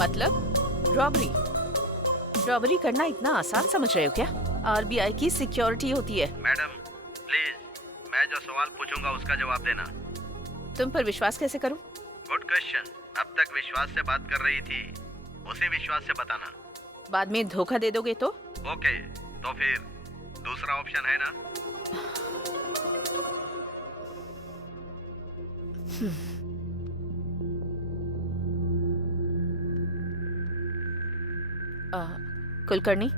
मतलब रॉबरी करना इतना आसान समझ रहे हो क्या? आरबीआई की सिक्योरिटी होती है। मैडम प्लीज, मैं जो सवाल पूछूंगा उसका जवाब देना। तुम पर विश्वास कैसे करूं? Good question. अब तक विश्वास से बात कर रही थी, उसी विश्वास से बताना। बाद में धोखा दे दोगे तो? ओके, तो फिर दूसरा ऑप्शन है ना? कुलकर्णी,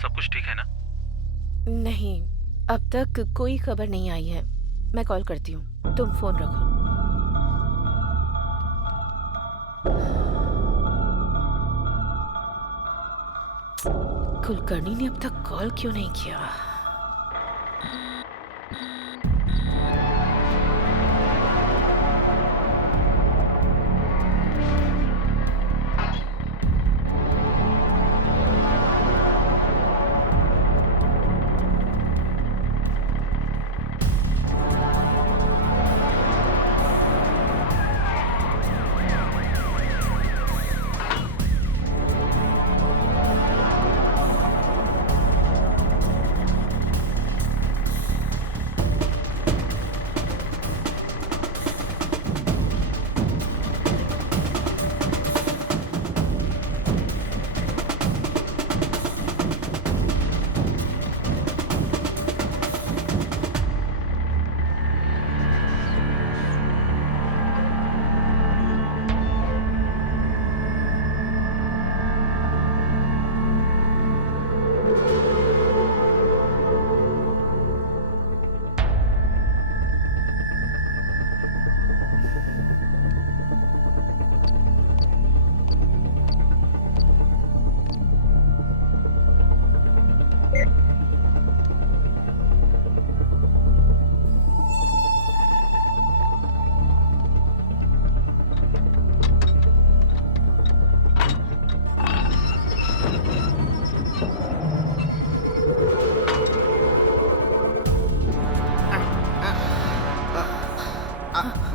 सब कुछ ठीक है ना? नहीं, अब तक कोई खबर नहीं आई है। मैं कॉल करती हूँ, तुम फोन रखो। कुलकर्णी ने अब तक कॉल क्यों नहीं किया?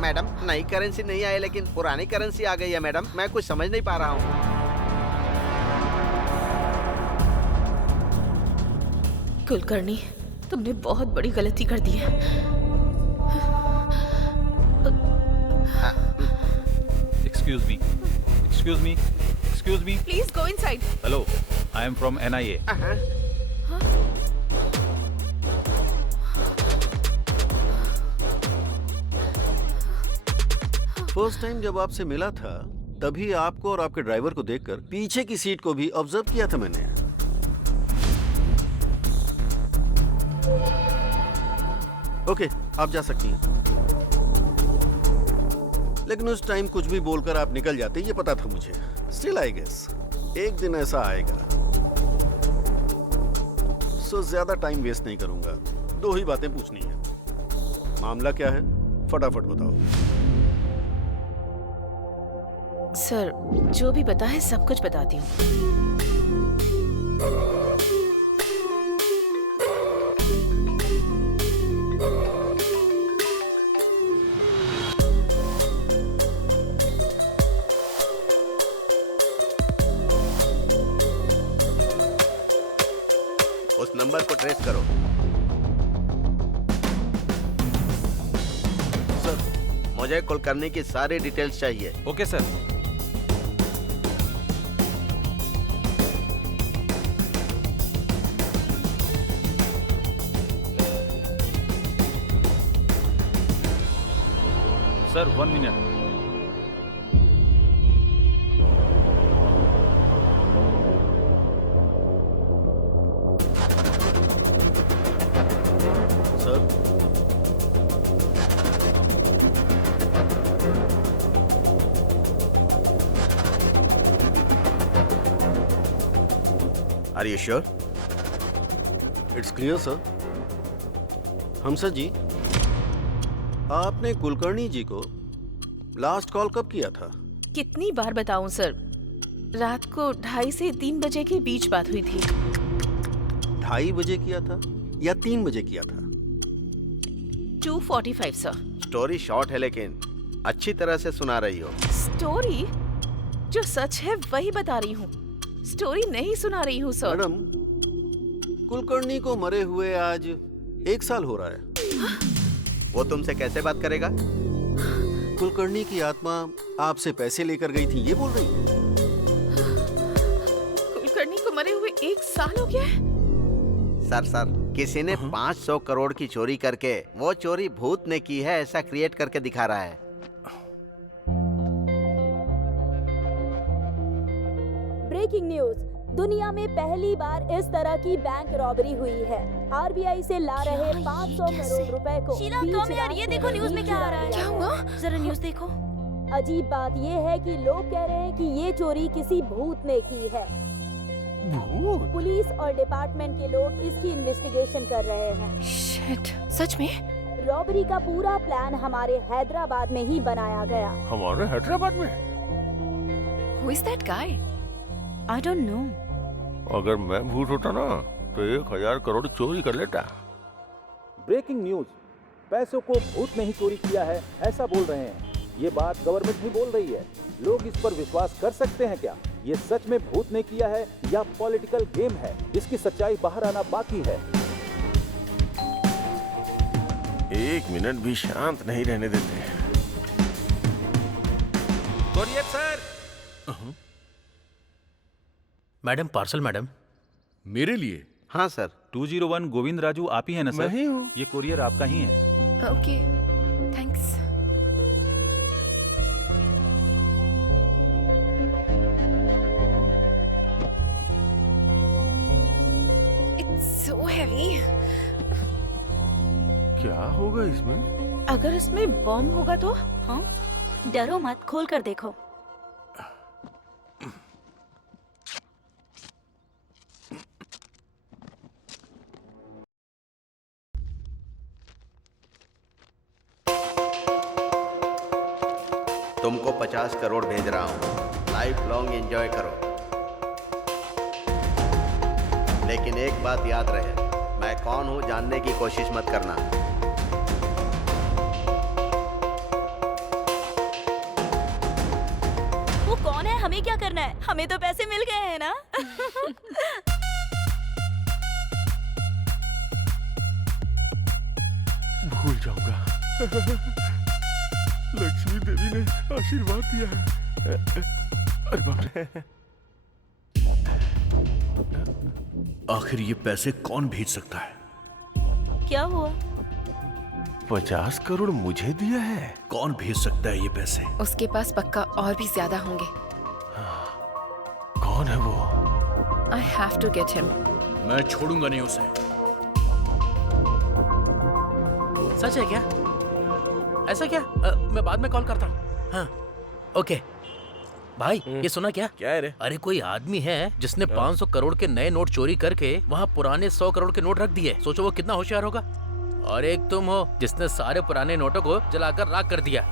मैडम, नई करेंसी नहीं आई लेकिन पुरानी करेंसी आ गई है मैडम। मैं कुछ समझ नहीं पा रहा हूँ। कुलकर्णी, तुमने बहुत बड़ी गलती कर दी है। Excuse me, excuse me, excuse me. Please go inside. Hello, I am from NIA। First time जब आपसे मिला था तभी आपको और आपके ड्राइवर को देखकर पीछे की सीट को भी ऑब्जर्व किया था मैंने। ओके, आप जा सकती हैं। लेकिन उस टाइम कुछ भी बोलकर आप निकल जाते, ये पता था मुझे। स्टिल आई गेस एक दिन ऐसा आएगा। सो ज्यादा टाइम वेस्ट नहीं करूंगा, 2 ही बातें पूछनी है। मामला क्या है, फटाफट बताओ। सर, जो भी पता है सब कुछ बताती हूँ। उस नंबर को ट्रेस करो। सर, मुझे कुलकर्णी की सारी डिटेल्स चाहिए। Okay sir. Sir, 1 minute. Are you sure? It's clear, sir. हमसर जी, आपने कुलकर्णी जी को लास्ट कॉल कब किया था? कितनी बार बताऊं सर, रात को 2:30 से 3 बजे के बीच बात हुई थी। 2:30 बजे किया था या 3 बजे किया था? 2:45 सर। स्टोरी शॉर्ट है लेकिन अच्छी तरह से सुना रही हो। स्टोरी जो सच है वही बता रही हूँ, स्टोरी नहीं सुना रही हूँ सर। मैडम, कुलकर्णी को मरे हुए आज 1 साल हो रहा है। वो तुमसे कैसे बात करेगा? कुलकर्णी की आत्मा आपसे पैसे लेकर गई थी, ये बोल रही है? कुलकर्णी को मरे हुए 1 साल हो गया है? सर, किसी ने 500 करोड़ की चोरी करके वो चोरी भूत ने की है ऐसा क्रिएट करके दिखा रहा है। ब्रेकिंग न्यूज, दुनिया में पहली बार इस तरह की बैंक रॉबरी हुई है। आरबीआई से ला रहे 500 करोड़ रुपए को शीला, बीच कम यार, ये रास्ते देखो में न्यूज़ में ही क्या आ चुरा रहा है। लिया क्या गया। हुआ? जरा न्यूज़ देखो। अजीब बात ये है कि लोग कह रहे हैं कि ये चोरी किसी भूत ने की है। भूत? पुलिस और डिपार्टमेंट के लोग इसकी इन्वेस्टिगेशन कर रहे हैं। शिट, सच में? रॉबरी का पूरा प्लान हमारे हैदराबाद में ही बनाया गया। हमारे हैदराबाद में? Who is that guy? I don't know. अगर मैं भूत होता ना तो 1000 करोड़ चोरी कर लेता। ब्रेकिंग न्यूज, पैसों को भूत ने ही चोरी किया है ऐसा बोल रहे हैं। ये बात गवर्नमेंट ही बोल रही है। लोग इस पर विश्वास कर सकते हैं क्या? ये सच में भूत ने किया है या पॉलिटिकल गेम है? इसकी सच्चाई बाहर आना बाकी है। 1 मिनट भी शांत नहीं रहने देते। Courier sir. Madam, parcel madam. मेरे लिए? हाँ सर। 201 गोविंद राजू आप ही है ना सर? मैं ही हूँ। ये कोरियर आपका ही है। Okay, thanks. It's so heavy. क्या होगा इसमें? अगर इसमें बॉम्ब होगा तो? हाँ? डरो मत, खोल कर देखो। तुमको 50 करोड़ भेज रहा हूँ, लाइफ लॉन्ग एंजॉय करो। लेकिन एक बात याद रहे, मैं कौन हूँ जानने की कोशिश मत करना। वो कौन है? हमें क्या करना है? हमें तो पैसे मिल गए हैं ना। भूल जाऊंगा। लक्ष्मी देवी ने आशीर्वाद दिया है। अरे बाप रे। आखिर ये पैसे कौन भेज सकता है? क्या हुआ? 50 करोड़ मुझे दिया है? कौन भेज सकता है ये पैसे? उसके पास पक्का और भी ज्यादा होंगे। कौन है वो? I have to get him. मैं छोड़ूंगा नहीं उसे। सच है क्या? ऐसा क्या? मैं बाद में कॉल करता हूँ। हाँ, ओके। भाई, ये सुना क्या? क्या है रे? अरे कोई आदमी है जिसने 500 करोड़ के नए नोट चोरी करके वहाँ पुराने 100 करोड़ के नोट रख दिए। सोचो वो कितना होशियार होगा। और एक तुम हो जिसने सारे पुराने नोटों को जलाकर राख कर दिया।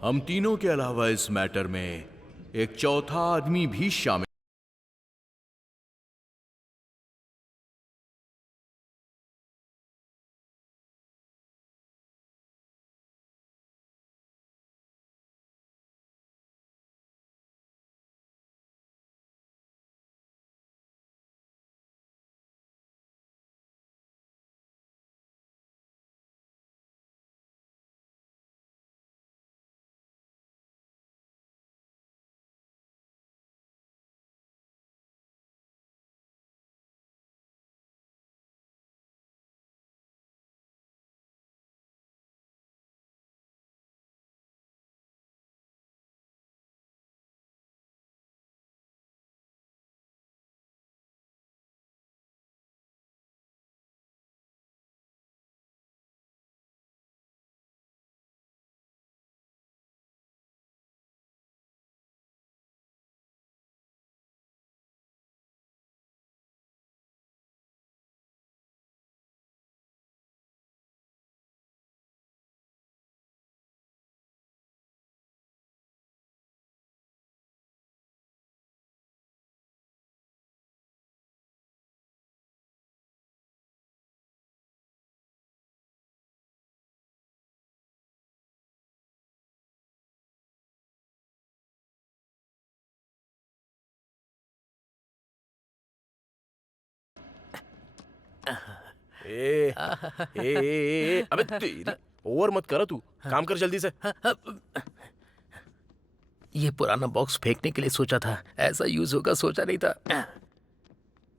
हम तीनों के अलावा इस मैटर में एक चौथा आदमी भी शामिल। अबे तेरी ओवर मत कर तू, काम कर जल्दी से। ये पुराना बॉक्स फेंकने के लिए सोचा था, ऐसा यूज होगा सोचा नहीं था।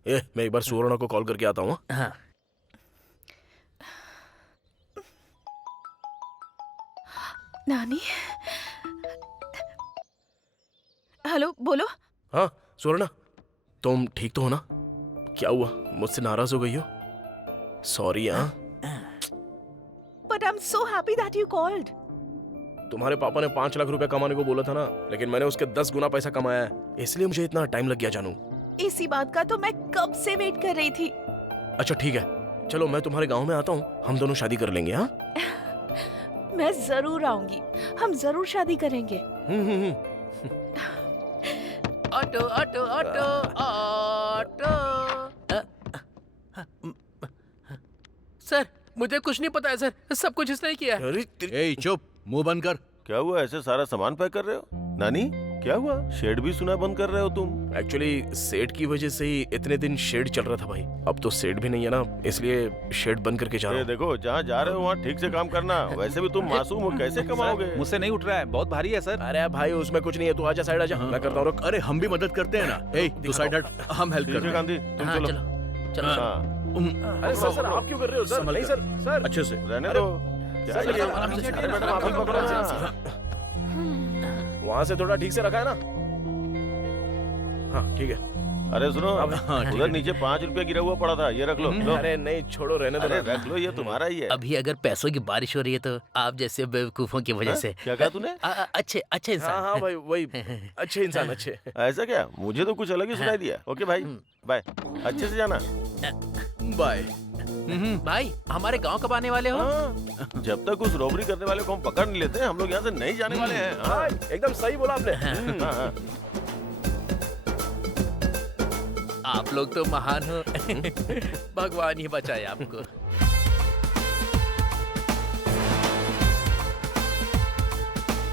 मैं एक बार सुवर्णा को कॉल करके आता हूँ। हाँ। नानी, हेलो, बोलो। हाँ सुवर्णा, तुम ठीक तो हो ना? क्या हुआ, मुझसे नाराज हो गई हो? सॉरी। हाँ, but I am so happy that you called. तुम्हारे पापा ने 5 लाख रुपए कमाने को बोला था ना, लेकिन मैंने उसके 10 गुना पैसा कमाया है, इसलिए मुझे इतना टाइम लग गया जानू। इसी बात का तो मैं कब से वेट कर रही थी। अच्छा ठीक है, चलो मैं तुम्हारे गांव में आता हूँ, हम दोनों शादी कर लेंगे। हाँ मैं जरूर आऊंगी, हम जरूर शादी करेंगे। Auto auto auto auto. Sir मुझे कुछ नहीं पता है सर, सब कुछ इसने ही किया है। ए चुप, मुंह बंद कर। क्या हुआ, ऐसे सारा सामान पैक कर रहे हो? नानी क्या हुआ, शेड भी सुना बंद कर रहे हो तुम? एक्चुअली सेड की वजह से ही इतने दिन शेड चल रहा था भाई, अब तो सेड भी नहीं है ना, इसलिए शेड बंद करके जा रहा हूँ। देखो जहाँ जा रहे हो वहाँ ठीक से काम करना, वैसे भी तुम मासूम हो, कैसे कमाओगे? मुझसे नहीं उठ रहा है, बहुत भारी है सर। अरे भाई उसमें कुछ नहीं है, तू आजा साइड आजा, मैं करता हूँ। अरे हम भी मदद करते हैं ना। ए तू साइड हट, हम हेल्प करते हैं। गांधी तुम चलो। अरे सर आप क्यों कर रहे हो सर? नहीं सर, सर अच्छे से रहने दो। वहाँ से थोड़ा ठीक से रखा है ना? हाँ ठीक है। अरे सुनो, उधर नीचे 5 रुपया गिरा हुआ पड़ा था, ये रख लो। अरे नहीं छोड़ो, रहने दो। रख लो, ये तुम्हारा ही है। अभी अगर पैसों की बारिश हो रही है तो आप जैसे बेवकूफों की वजह से। क्या कहा तूने? अच्छे अच्छे इंसान। हाँ भाई वही अच्छे इंसान, अच्छे। ऐसा क्या, मुझे तो कुछ अलग ही सुनाई दिया। ओके भाई बाय, अच्छे से जाना। बाय। भाई हमारे गांव कब आने वाले हो? जब तक उस रॉबरी करने वाले को हम पकड़ नहीं लेते, हम लोग यहाँ से नहीं जाने वाले हैं। हाँ एकदम सही बोला आपने। आप लोग तो महान हो। भगवान ही बचाए आपको।